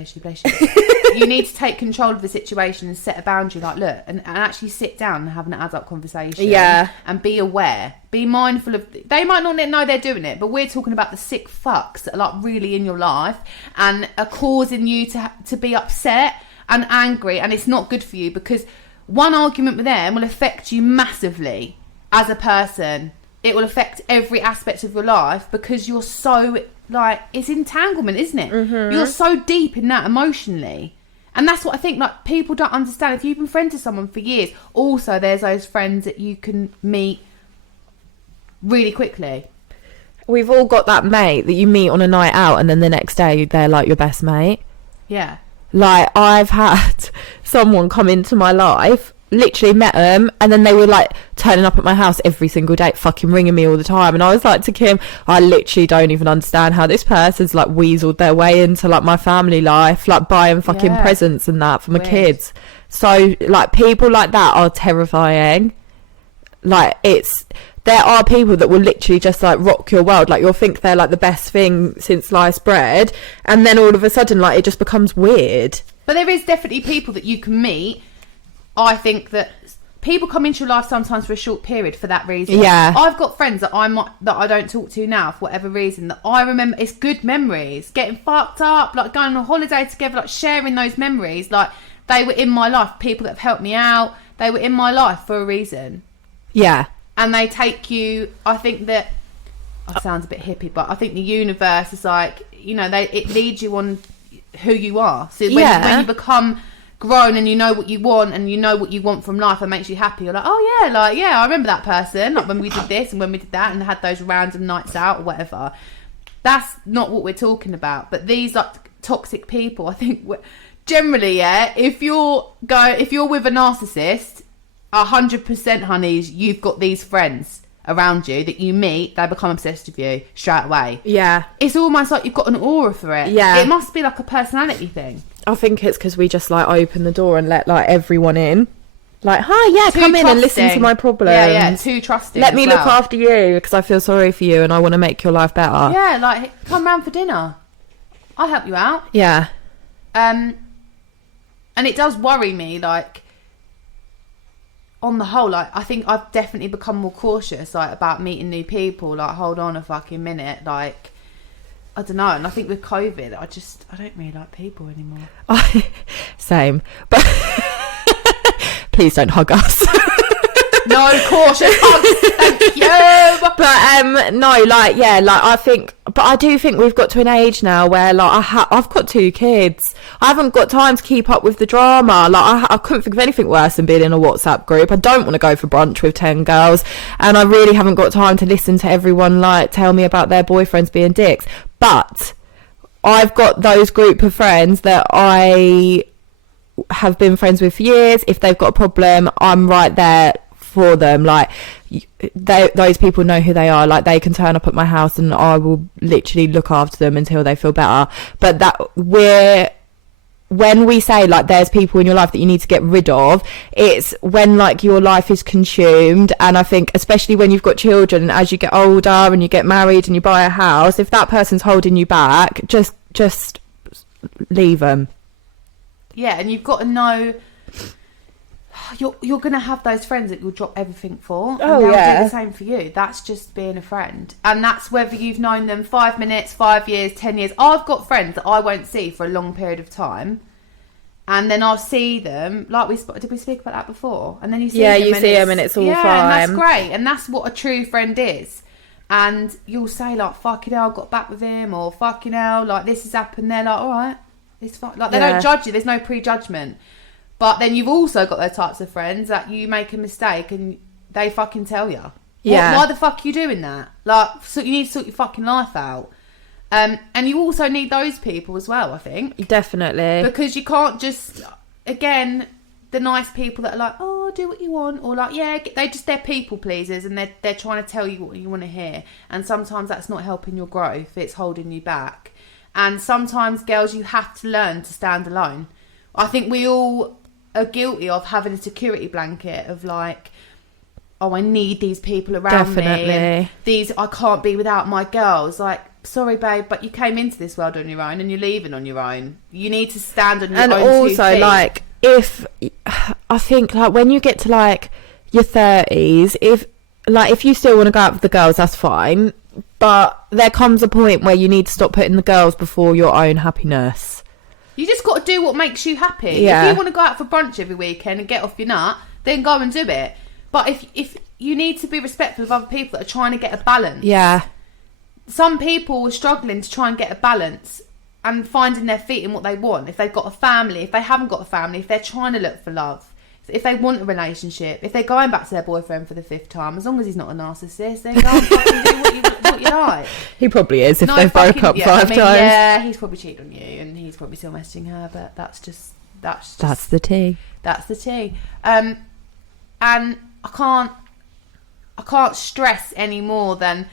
You need to take control of the situation and set a boundary, like, look, and actually sit down and have an adult conversation. Yeah. And be aware. Be mindful of... They might not know they're doing it, but we're talking about the sick fucks that are, like, really in your life and are causing you to be upset and angry, and it's not good for you because one argument with them will affect you massively as a person. It will affect every aspect of your life because you're so... Like, it's entanglement, isn't it? Mm-hmm. You're so deep in that emotionally. And that's what I think, like, people don't understand. If you've been friends with someone for years, also there's those friends that you can meet really quickly. We've all got that mate that you meet on a night out and then the next day they're like your best mate. Yeah. Like, I've had someone come into my life, literally met them, and then they were like turning up at my house every single day, fucking ringing me all the time. And I was like to Kim, I literally don't even understand how this person's like weaseled their way into like my family life, like buying fucking presents and that for my kids. So like people like that are terrifying. Like, it's there are people that will literally just like rock your world. Like, you'll think they're like the best thing since sliced bread, and then all of a sudden, like, it just becomes weird. But there is definitely people that you can meet. I think that people come into your life sometimes for a short period for that reason. Yeah. I've got friends that I don't talk to now for whatever reason, that I remember. It's good memories, getting fucked up, like going on a holiday together, like sharing those memories. Like, they were in my life, people that have helped me out. They were in my life for a reason. Yeah. And they take you, I think that, it sounds a bit hippie, but I think the universe is like, you know, it leads you on who you are. So when you become grown and you know what you want and you know what you want from life and makes you happy, you're like, oh yeah, like, yeah, I remember that person, like when we did this and when we did that and had those random nights out or whatever. That's not what we're talking about. But these like toxic people, I think generally, yeah, if you're with a narcissist, 100% honeys, you've got these friends around you that you meet, they become obsessed with you straight away. Yeah. It's almost like you've got an aura for it. Yeah. It must be like a personality thing. I think it's because we just like open the door and let like everyone in. Like, hi, yeah, come in and listen to my problems. Yeah, too trusting. Let me look after you because I feel sorry for you and I want to make your life better. Yeah, like, come round for dinner. I'll help you out. Yeah. And it does worry me, like, on the whole, like, I think I've definitely become more cautious, like, about meeting new people. Like, hold on a fucking minute, like, I don't know. And I think with COVID, I don't really like people anymore. Same. But please don't hug us. No cautious hugs, thank you. But no, like, yeah, like, I do think we've got to an age now where like I've got 2 kids. I haven't got time to keep up with the drama. Like, I couldn't think of anything worse than being in a WhatsApp group. I don't want to go for brunch with 10 girls, and I really haven't got time to listen to everyone like tell me about their boyfriends being dicks. But I've got those group of friends that I have been friends with for years. If they've got a problem, I'm right there for them. Like, those people know who they are. Like, they can turn up at my house and I will literally look after them until they feel better. But when we say like there's people in your life that you need to get rid of, it's when like your life is consumed. And I think especially when you've got children and as you get older and you get married and you buy a house, if that person's holding you back, just leave them. Yeah, and you've got to know you're going to have those friends that you'll drop everything for. Oh, and they'll yeah. do the same for you. That's just being a friend. And that's whether you've known them 5 minutes, 5 years, 10 years. I've got friends that I won't see for a long period of time. And then I'll see them, like did we speak about that before? And then you see them. Yeah, you see them and it's all fine. Yeah, and that's great. And that's what a true friend is. And you'll say like, fucking hell, I got back with him, or fucking hell, like this has happened. They're like, all right, it's fine. Like, they don't judge you. There's no prejudgment. But then you've also got those types of friends that you make a mistake and they fucking tell you. Yeah. Why the fuck are you doing that? Like, so you need to sort your fucking life out. And you also need those people as well, I think. Definitely. Because you can't just, again, the nice people that are like, oh, do what you want. Or like, yeah, they're people pleasers and they're trying to tell you what you want to hear. And sometimes that's not helping your growth. It's holding you back. And sometimes, girls, you have to learn to stand alone. I think we all are guilty of having a security blanket of like, oh, I need these people around me. And I can't be without my girls. Like, sorry, babe, but you came into this world on your own and you're leaving on your own. You need to stand on your own. And also, like, I think like when you get to like your 30s, if you still want to go out with the girls, that's fine. But there comes a point where you need to stop putting the girls before your own happiness. You just got to do what makes you happy. Yeah. If you want to go out for brunch every weekend and get off your nut, then go and do it. But if you need to be respectful of other people that are trying to get a balance. Yeah. Some people are struggling to try and get a balance and finding their feet in what they want. If they've got a family, if they haven't got a family, if they're trying to look for love, if they want a relationship, if they're going back to their boyfriend for the 5th time, as long as he's not a narcissist, then go and fucking do what you like. He probably is if they broke up 5 times. Yeah, he's probably cheated on you and he's probably still messaging her, but that's the tea. That's the tea. And I can't stress any more than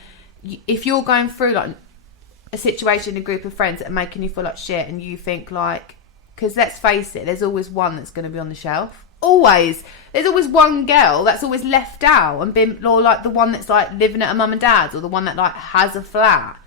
if you're going through like a situation in a group of friends that are making you feel like shit and you think like, because let's face it, there's always one that's going to be on the shelf. there's always one girl that's always left out and been, or like the one that's like living at her mum and dad's, or the one that like has a flat.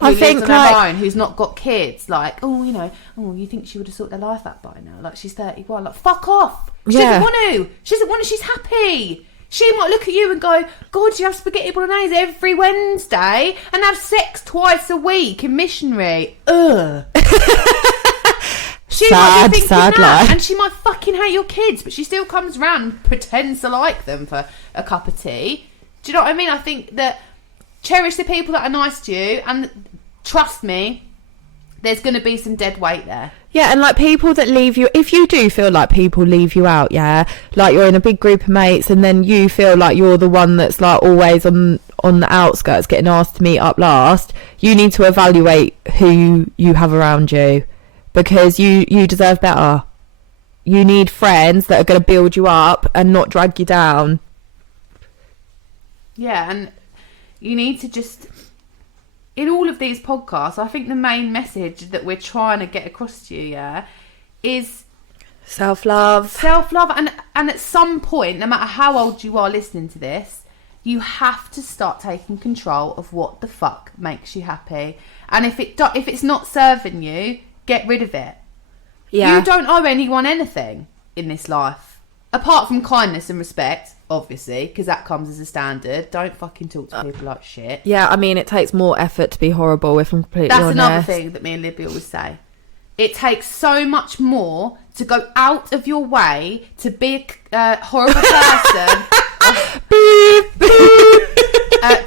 I think on her own, who's not got kids, like, oh, you know, oh, you think she would have sorted her life out by now? Like, she's 31. Like, fuck off. She doesn't want to. She doesn't want to. She's happy. She might look at you and go, God, you have spaghetti bolognese every Wednesday and have sex twice a week in missionary. Ugh. She might be thinking that, life. And she might fucking hate your kids, but she still comes around and pretends to like them for a cup of tea. Do you know what I mean? I think that cherish the people that are nice to you, and trust me, there's going to be some dead weight there. Yeah, and like people that leave you, if you do feel like people leave you out, yeah, like you're in a big group of mates and then you feel like you're the one that's like always on the outskirts getting asked to meet up last, you need to evaluate who you have around you, because you deserve better. You need friends that are going to build you up and not drag you down. Yeah, and you need to just, in all of these podcasts, I think the main message that we're trying to get across to you, yeah, is self-love. Self-love, and at some point, no matter how old you are listening to this, you have to start taking control of what the fuck makes you happy. And if it's not serving you, get rid of it. Yeah. You don't owe anyone anything in this life, apart from kindness and respect, obviously, because that comes as a standard. Don't fucking talk to people like shit. Yeah, I mean, it takes more effort to be horrible, if I'm completely honest. That's another thing that me and Libby always say. It takes so much more to go out of your way to be a horrible person.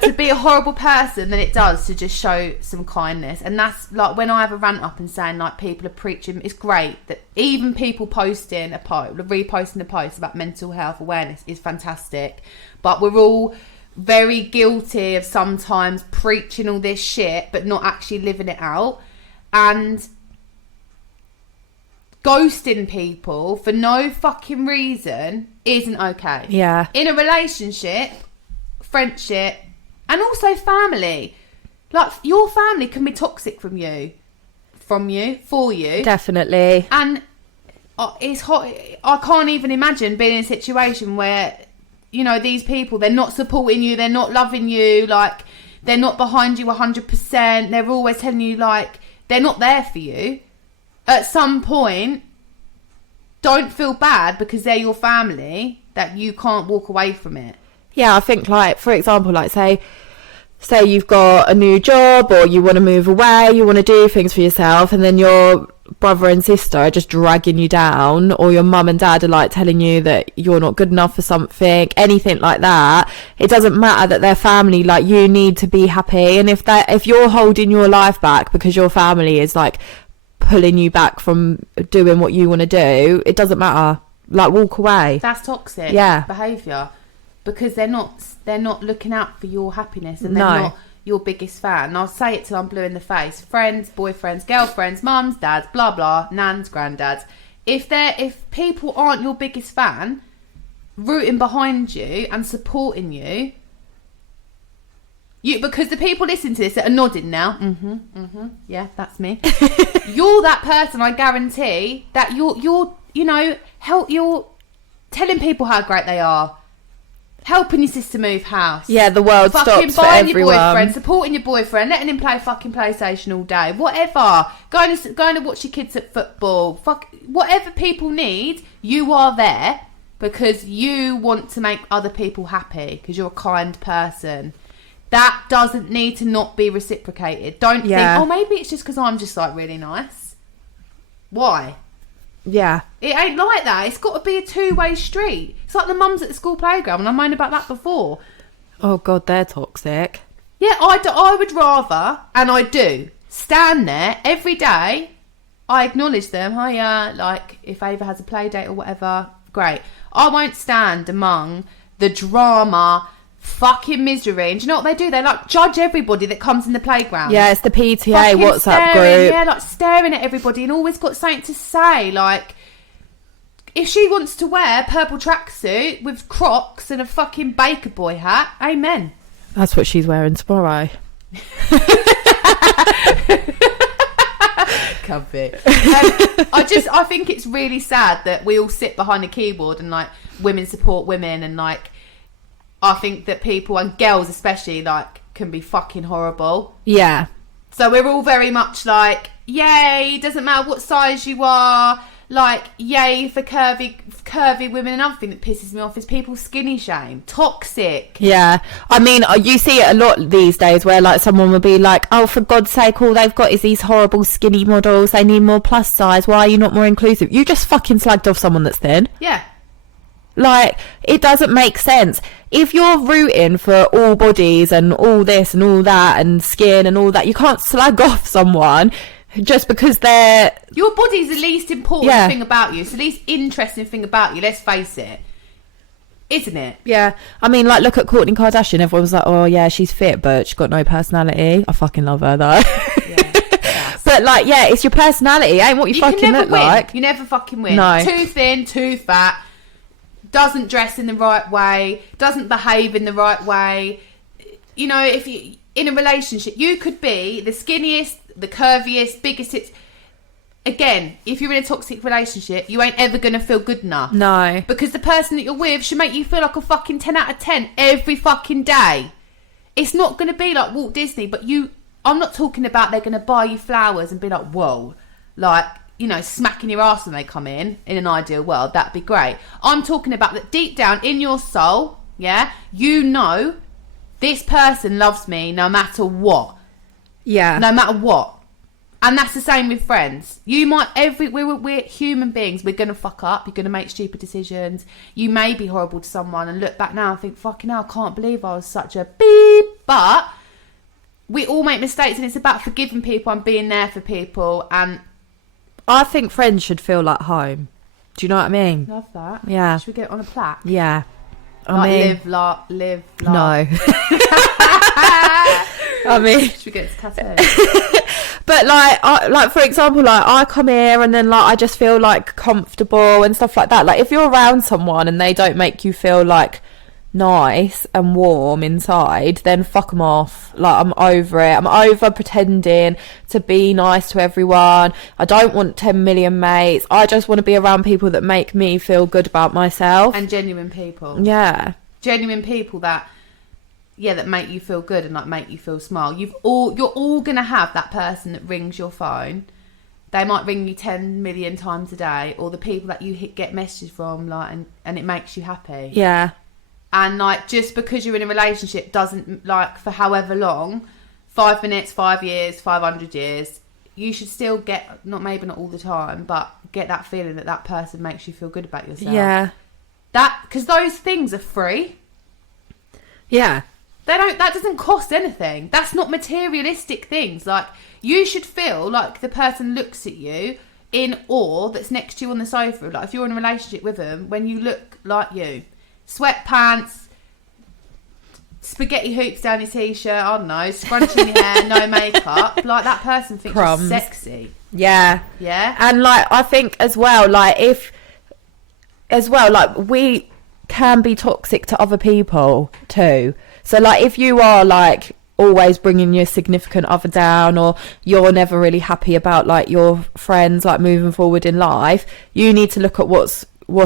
To be a horrible person than it does to just show some kindness. And that's like when I have a rant up and saying like people are preaching, it's great that even people reposting a post about mental health awareness is fantastic, but we're all very guilty of sometimes preaching all this shit but not actually living it out, and ghosting people for no fucking reason isn't okay. Yeah. In a relationship, friendship, and also family, like your family can be toxic for you, definitely. And it's hot. I can't even imagine being in a situation where, you know, these people, they're not supporting you, they're not loving you, like they're not behind you 100%, they're always telling you like they're not there for you. At some point, don't feel bad because they're your family that you can't walk away from it. Yeah, I think, like, for example, like, say you've got a new job or you want to move away, you want to do things for yourself, and then your brother and sister are just dragging you down, or your mum and dad are, like, telling you that you're not good enough for something, anything like that. It doesn't matter that they're family. Like, you need to be happy. And if you're holding your life back because your family is, like, pulling you back from doing what you want to do, it doesn't matter. Like, walk away. That's toxic behaviour. Because they're not looking out for your happiness, and they're not your biggest fan. And I'll say it till I'm blue in the face. Friends, boyfriends, girlfriends, mums, dads, blah blah, nans, granddads. If people aren't your biggest fan, rooting behind you and supporting you, because the people listening to this that are nodding now, yeah, that's me. You're that person. I guarantee that you're telling people how great they are. Helping your sister move house. Yeah, the world stops for everyone. Fucking buying your boyfriend, supporting your boyfriend, letting him play fucking PlayStation all day. Whatever. Going to watch your kids at football. Whatever people need, you are there because you want to make other people happy because you're a kind person. That doesn't need to not be reciprocated. Don't think, oh, maybe it's just because I'm just like really nice. Why? Yeah. It ain't like that. It's got to be a two-way street. It's like the mums at the school playground, and I moaned about that before. Oh, God, they're toxic. Yeah, I would rather, and I do, stand there every day. I acknowledge them. Hiya, like, if Ava has a play date or whatever, great. I won't stand among the drama, fucking misery. And do you know what they do? They, like, judge everybody that comes in the playground. Yeah, it's the PTA fucking WhatsApp group. Yeah, like, staring at everybody and always got something to say. Like, if she wants to wear a purple tracksuit with Crocs and a fucking Baker Boy hat, amen. That's what she's wearing tomorrow. Comfy. I think it's really sad that we all sit behind a keyboard and like women support women, and like I think that people, and girls especially, like can be fucking horrible. Yeah. So we're all very much like, yay, doesn't matter what size you are, like yay for curvy women. Another thing that pisses me off is people skinny shame. Toxic. Yeah, I mean, you see it a lot these days where like someone will be like, oh, for God's sake, all they've got is these horrible skinny models, they need more plus size, why are you not more inclusive? You just fucking slagged off someone that's thin. Yeah. Like, it doesn't make sense. If you're rooting for all bodies and all this and all that and skin and all that, you can't slag off someone just because they're... Your body's the least important Yeah. thing about you. It's the least interesting thing about you, let's face it. Isn't it? Yeah, I mean, like, look at Kourtney Kardashian. Everyone was like, oh, yeah, she's fit, but she's got no personality. I fucking love her, though. Yeah. But, like, yeah, it's your personality. Ain't what you fucking can never look win. like. You never fucking win. No. Too thin, too fat, doesn't dress in the right way, doesn't behave in the right way. You know, if you in a relationship, you could be the skinniest, the curviest, biggest. Again, if you're in a toxic relationship, you ain't ever going to feel good enough. No. Because the person that you're with should make you feel like a fucking 10 out of 10 every fucking day. It's not going to be like Walt Disney, but I'm not talking about they're going to buy you flowers and be like, whoa, like, you know, smacking your ass when they come in an ideal world. That'd be great. I'm talking about that deep down in your soul, yeah, you know, this person loves me no matter what. Yeah. No matter what. And that's the same with friends. You might we're human beings. We're gonna fuck up. You're gonna make stupid decisions. You may be horrible to someone and look back now and think, fucking hell, I can't believe I was such a beep. But we all make mistakes, and it's about forgiving people and being there for people. And I think friends should feel like home. Do you know what I mean? love that. Yeah. Should we get it on a plaque? Yeah. Like live, No. laugh. I mean, Should we get it tattooed? but like for example, like I come here and then like I just feel like comfortable and stuff like that. Like if you're around someone and they don't make you feel like nice and warm inside, then fuck them off. Like I'm over it. I'm over pretending to be nice to everyone. I don't want 10 million mates. I just want to be around people that make me feel good about myself. And genuine people. Yeah. Genuine people that make you feel good and like make you feel smile. You're all gonna have that person that rings your phone. They might ring you 10 million times a day, or the people that you get messages from, like, and it makes you happy. Yeah. And like, just because you're in a relationship doesn't, like, for however long, 5 minutes, 5 years, 500 years, you should still get, maybe not all the time, but get that feeling that person makes you feel good about yourself. Yeah. Because those things are free. Yeah. That doesn't cost anything. That's not materialistic things. Like, you should feel like the person looks at you in awe that's next to you on the sofa. Like, if you're in a relationship with them, when you look like you. Sweatpants, spaghetti hoops down your t-shirt, I don't know, scrunching your hair, no makeup. Like, that person thinks you're sexy. Yeah. Yeah? And like I think as well, like we can be toxic to other people too. So like if you are like always bringing your significant other down, or you're never really happy about like your friends like moving forward in life, you need to look at what's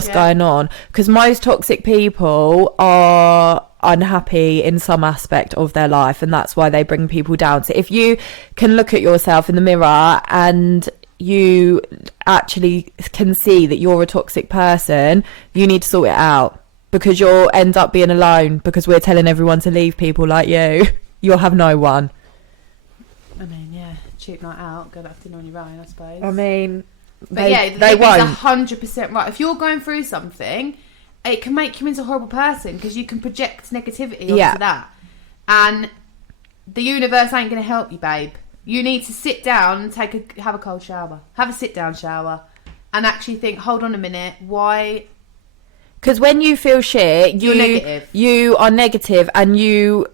going on, because most toxic people are unhappy in some aspect of their life, and that's why they bring people down. So if you can look at yourself in the mirror and you actually can see that you're a toxic person, you need to sort it out, because you'll end up being alone, because we're telling everyone to leave people like you. You'll have no one. I mean, yeah, cheap night out, go back to dinner on your own, I suppose. I mean, But they won't. 100% right. If you're going through something, it can make you into a horrible person, because you can project negativity onto that. And the universe ain't going to help you, babe. You need to sit down and have a cold shower. Have a sit-down shower. And actually think, hold on a minute, why... Because when you feel shit, You're negative. You are negative, and you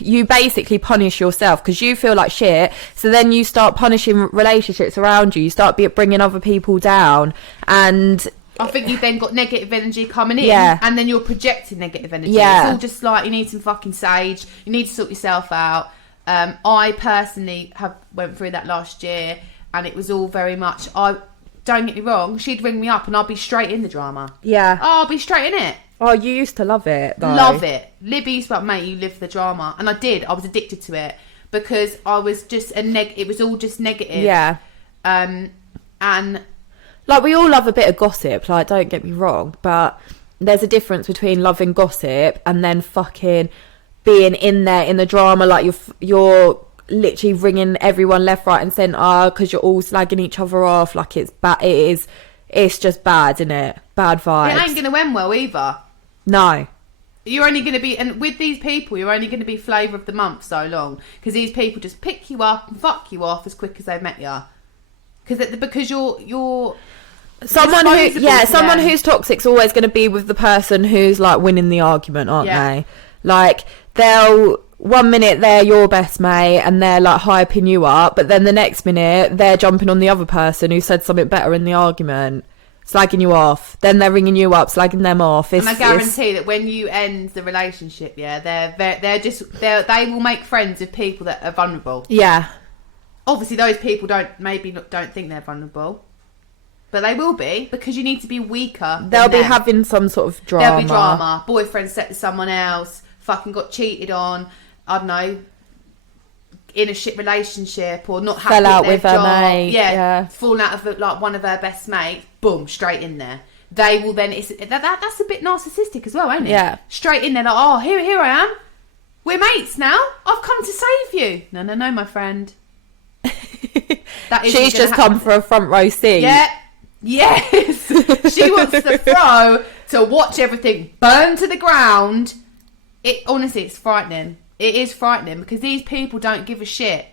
basically punish yourself because you feel like shit. So then you start punishing relationships around you. You start bringing other people down, and I think you've then got negative energy coming in, and then you're projecting negative energy. Yeah. It's all just like, you need some fucking sage. You need to sort yourself out. I personally went through that last year, and it was all very much. Don't get me wrong. She'd ring me up, and I'd be straight in the drama. Yeah. Oh, I'll be straight in it. Oh, you used to love it, though. Love it. Libby used to be like, mate, you live for the drama, and I did. I was addicted to it because I was just it was all just negative. Yeah. And like, we all love a bit of gossip. Like, don't get me wrong, but there's a difference between loving gossip and then fucking being in there in the drama. Like, you're literally ringing everyone left, right, and centre because you're all slagging each other off. Like, it's bad. It's just bad, isn't it? Bad vibes. it ain't gonna end well either. No. You're only going to be, and with these people, you're only going to be flavour of the month so long because these people just pick you up and fuck you off as quick as they've met you. Because you're someone disposable who's toxic's always going to be with the person who's like winning the argument, aren't they? Like, they'll 1 minute they're your best mate and they're like hyping you up, but then the next minute they're jumping on the other person who said something better in the argument, slagging you off. Then they're ringing you up, slagging them off. And I guarantee that when you end the relationship, they will make friends with people that are vulnerable. Yeah. Obviously, those people don't think they're vulnerable, but they will be because you need to be weaker. They'll be having some sort of drama. There'll be drama. Boyfriend slept with someone else. Fucking got cheated on. I don't know. In a shit relationship or not happy fell out with their with job. her mate. Yeah. Falling out of like one of her best mates. Boom, straight in there. They will then. That's a bit narcissistic as well, ain't it? Yeah. Straight in there, like, oh, here I am. We're mates now. I've come to save you. No, my friend. She's just come for a front row seat. Yeah. Yes. She wants the throw to watch everything burn to the ground. Honestly, it's frightening. It is frightening because these people don't give a shit.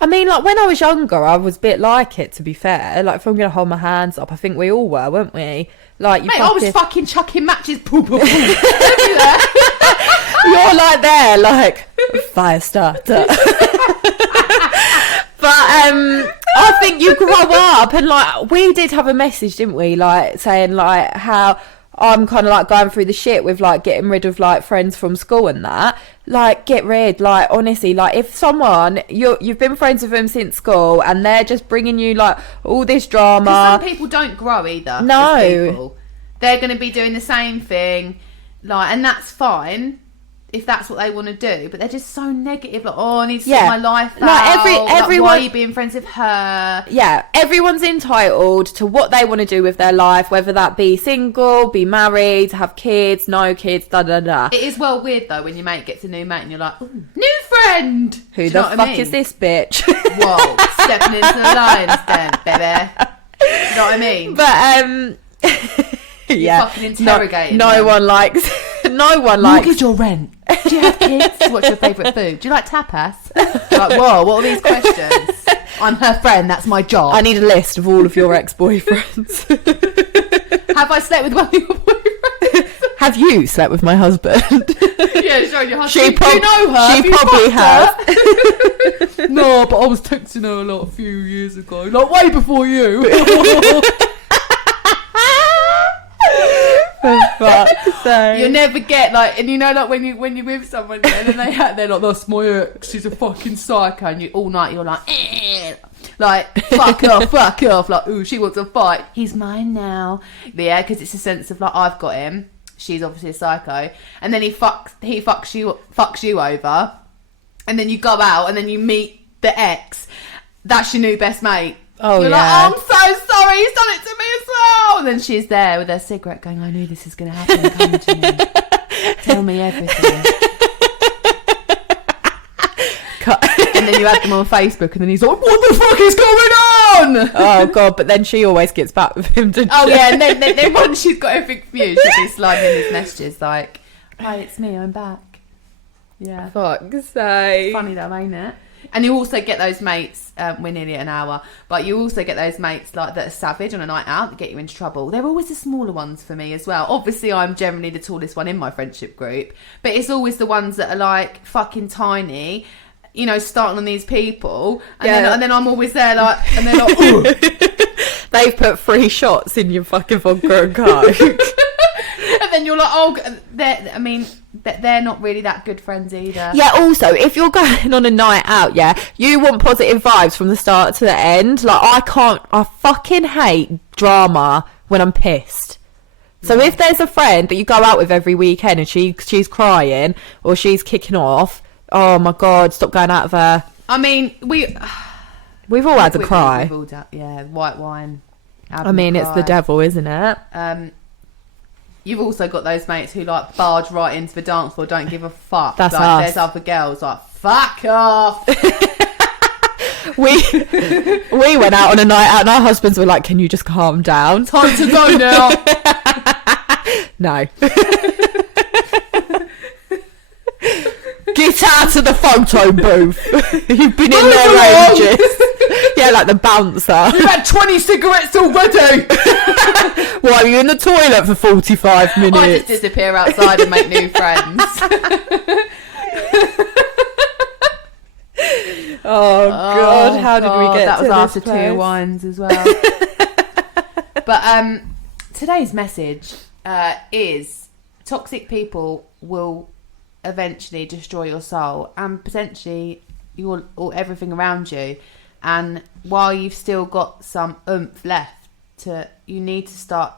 I mean, like, when I was younger, I was a bit like it, to be fair. Like, if I'm going to hold my hands up, I think we all were, weren't we? Like, Mate, I was fucking chucking matches. Boom, boom, boom. You're like there, like, fire starter. But I think you grow up, and like, we did have a message, didn't we? Like, saying like how I'm kind of like going through the shit with like getting rid of like friends from school and that. Like, get rid. Like, honestly, like, if someone you've been friends with them since school and they're just bringing you like all this drama. Some people don't grow either. No, they're going to be doing the same thing, like, and that's fine if that's what they want to do, but they're just so negative. Like, oh, I need to sort my life out. Like, everyone, why are you being friends with her? Yeah, everyone's entitled to what they want to do with their life, whether that be single, be married, have kids, no kids, da da da. It is well weird though when your mate gets a new mate and you're like, new friend. Who the fuck is this bitch? Whoa, stepping into the lion's den, baby. You know what I mean? But yeah, fucking interrogating. No one likes. No one likes. Mortgage or rent? Do you have kids? What's your favourite food? Do you like tapas? Like, whoa, what are these questions? I'm her friend, that's my job. I need a list of all of your ex-boyfriends. Have I slept with one of your boyfriends? Have you slept with my husband? Yeah, sure, your husband. Do you know her? She probably has. No, but I was texting her a few years ago. Like, way before you. For fuck's sake. You'll never get like, and you know, like when you're with someone and then they're like, that's my ex, she's a fucking psycho, and you all night you're like, like fuck off, like, ooh, she wants a fight. He's mine now. But yeah, because it's a sense of like, I've got him. She's obviously a psycho, and then he fucks you over, and then you go out and then you meet the ex. That's your new best mate. Oh, you're yeah. like, oh, I'm so sorry, he's done it to me as well. And then she's there with her cigarette going, I knew this was going to happen. Come to me. Tell me everything. And then you add them on Facebook and then he's like, what the fuck is going on? Oh, God, but then she always gets back with him, doesn't she? Oh, yeah, and then once she's got everything for you, she'll be sliding in his messages like, hi, it's me, I'm back. Yeah. Fuck's sake. Funny though, ain't it? And you also get those mates, we're nearly at an hour, but you also get those mates like that are savage on a night out that get you into trouble. They're always the smaller ones for me as well. Obviously, I'm generally the tallest one in my friendship group, but it's always the ones that are like fucking tiny, you know, starting on these people. And then I'm always there like, and they're like, ooh. They've put 3 shots in your fucking vodka and coke. And But then you're like, oh, they're not really that good friends either. Yeah, also, if you're going on a night out, yeah, you want positive vibes from the start to the end. Like, I fucking hate drama when I'm pissed. So if there's a friend that you go out with every weekend and she's crying or she's kicking off, oh my God, stop going out of her. I mean, we've all had a cry. We've all done, yeah, white wine. I mean, it's the devil, isn't it? You've also got those mates who like barge right into the dance floor, don't give a fuck. That's like, us. There's other girls like, fuck off. We went out on a night out and our husbands were like, can you just calm down? Time to go now. No. Get out of the photo booth. You've been in there ages. Yeah, like the bouncer. You've had 20 cigarettes already. Why are you in the toilet for 45 minutes? I just disappear outside and make new friends. Oh God, how did we get that to was this after place? 2 wines as well. But today's message is toxic people will eventually destroy your soul and potentially or everything around you. And while you've still got some oomph left, you need to start,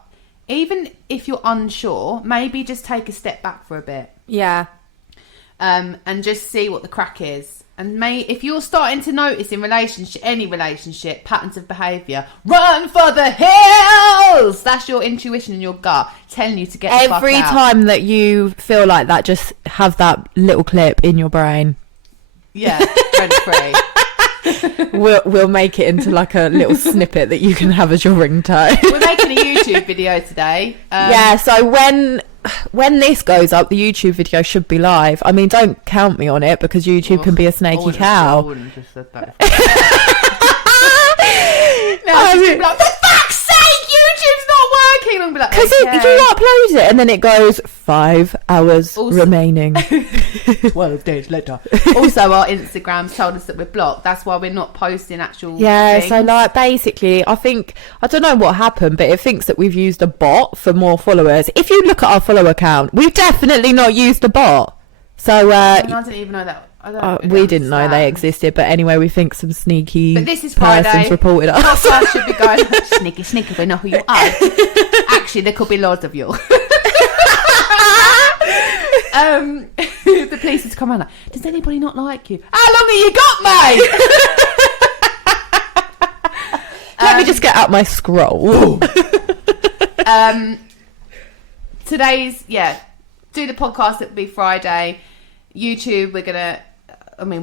even if you're unsure, maybe just take a step back for a bit. Yeah. And just see what the crack is. And if you're starting to notice in any relationship patterns of behaviour, run for the hills. That's your intuition and your gut telling you to get the fuck out. Every time that you feel like that, just have that little clip in your brain. Yeah, rent free. We'll make it into like a little snippet that you can have as your ringtone. We're making a YouTube video today. Yeah, so when this goes up, the YouTube video should be live. I mean, don't count me on it because YouTube can be a snaky cow. I wouldn't have just said that. Like, for fuck's sake, YouTube's not working. And be like, because okay. you upload it and then it goes 5 hours remaining. 12 days later. Also, our Instagram's told us that we're blocked. That's why we're not posting actual things. So like basically, I don't know what happened, but it thinks that we've used a bot for more followers. If you look at our follower count, we've definitely not used a bot. So I didn't even know that. we didn't know they existed, but anyway, we think some sneaky but this is persons Friday. reported us. Podcast should be going, sneaky, we know who you are. Actually, there could be loads of you. The police has come around like, does anybody not like you? How long have you got, mate? Let me just get out my scroll. Today's, do the podcast. It'll be Friday. YouTube, we're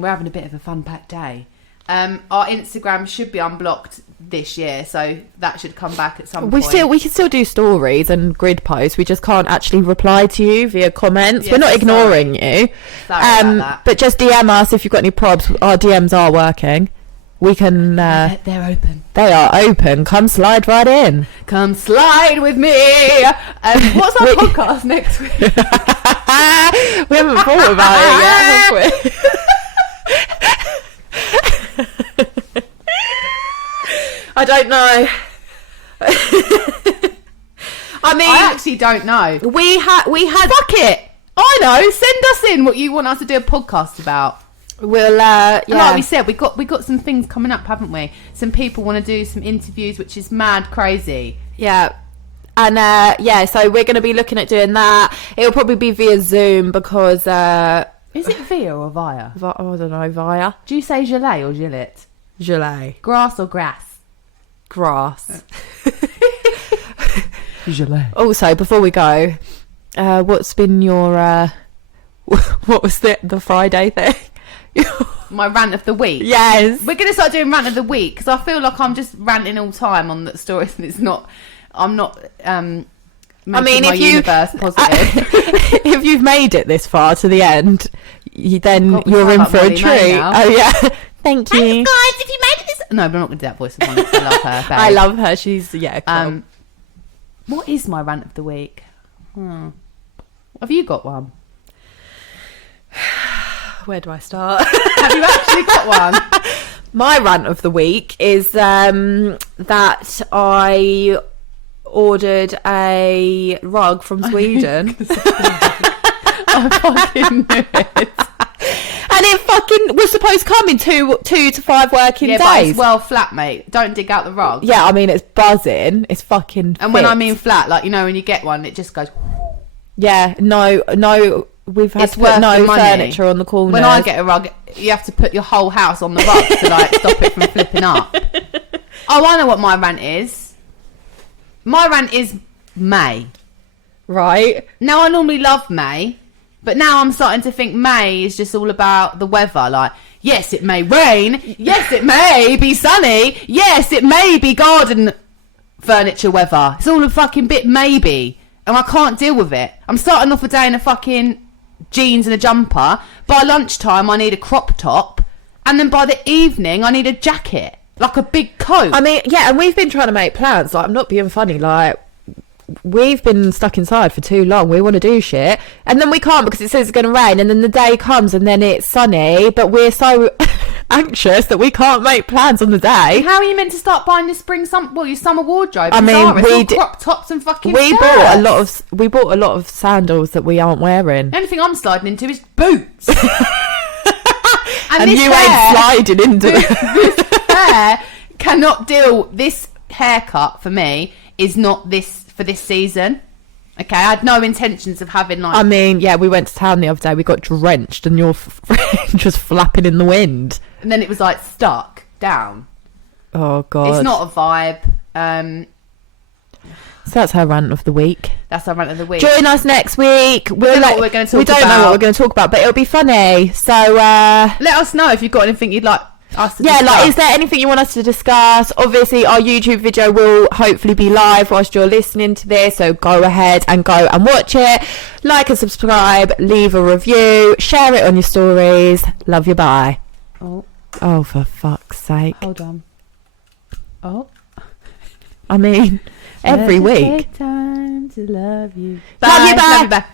having a bit of a fun-packed day. Our Instagram should be unblocked this year, so that should come back at some point. We can still do stories and grid posts. We just can't actually reply to you via comments. Yes, we're not ignoring you. Sorry about that. But just DM us if you've got any probs. Our DMs are working. We can. They're open. They are open. Come slide right in. Come slide with me. What's our podcast next week? We haven't thought about it yet, have we? I don't know. I mean, I actually don't know. we had. Fuck it. I know. Send us in what you want us to do a podcast about. We'll And like we said, we got some things coming up, haven't we? Some people want to do some interviews, which is mad crazy. Yeah. And so we're going to be looking at doing that. It'll probably be via Zoom because Is it via or via? I don't know, via Do you say gelée or Gillette? gelée, Grass or grass? grass. Gelée. Also, before we go, what's been your what was the Friday thing? My rant of the week. Yes. We're going to start doing rant of the week because I feel like I'm just ranting all the time on the stories and it's not. I'm not. Making my universe positive. If you've made it this far to the end, then you're in for a treat. Oh yeah. Thank you. Thanks, guys, if you made it this. No, but I'm not going to do that voice. I love her. Babe. I love her. She's cool. What is my rant of the week? Have you got one? Where do I start? Have you actually got one? My rant of the week is that I ordered a rug from Sweden. I fucking knew it. And it fucking was supposed to come in 2 to 5 working Yeah, but days. it's well flat, mate. Don't dig out the rug. Yeah, I mean, it's buzzing. It's fucking And when I fit. mean flat, like, you know, when you get one, it just goes... Yeah, no, we've had It's to put worth no the money. furniture on the corners. When I get a rug, you have to put your whole house on the rug to, like, stop it from flipping up. Oh, I know what my rant is. My rant is May. Right. Now, I normally love May, but now I'm starting to think May is just all about the weather. Like, yes, it may rain. Yes, it may be sunny. Yes, it may be garden furniture weather. It's all a fucking bit maybe. And I can't deal with it. I'm starting off a day in a fucking jeans and a jumper. By lunchtime, I need a crop top. And then by the evening, I need a jacket. Like a big coat. I mean, yeah, and we've been trying to make plans. Like, I'm not being funny. Like, we've been stuck inside for too long. We want to do shit. And then we can't because it says it's going to rain. And then the day comes and then it's sunny. But we're so anxious that we can't make plans on the day. How are you meant to start buying your your summer wardrobe? I mean, Zara? It's we all d- crop tops and fucking We skirts. bought a lot of sandals that we aren't wearing. The only thing I'm sliding into is boots. And this you hair- ain't sliding into it. This hair cannot deal. This haircut for me is not this for this season. Okay, I had no intentions of having like. I mean, yeah, we went to town the other day. We got drenched, and your fringe was flapping in the wind. And then it was like stuck down. Oh god, It's not a vibe. So that's her rant of the week. That's our rant of the week. Join us next week. don't know what we're gonna talk We don't know about. what we're going to talk about, but it'll be funny. So Let us know if you've got anything you'd like us to yeah, discuss. like, is there anything you want us to discuss? Obviously, our YouTube video will hopefully be live whilst you're listening to this, so go ahead and go and watch it. Like and subscribe, leave a review, share it on your stories. Love you, bye. Oh, for fuck's sake. Hold on. Oh. I mean, every Let it week. take time to love you. Love you, bye. Love you, bye.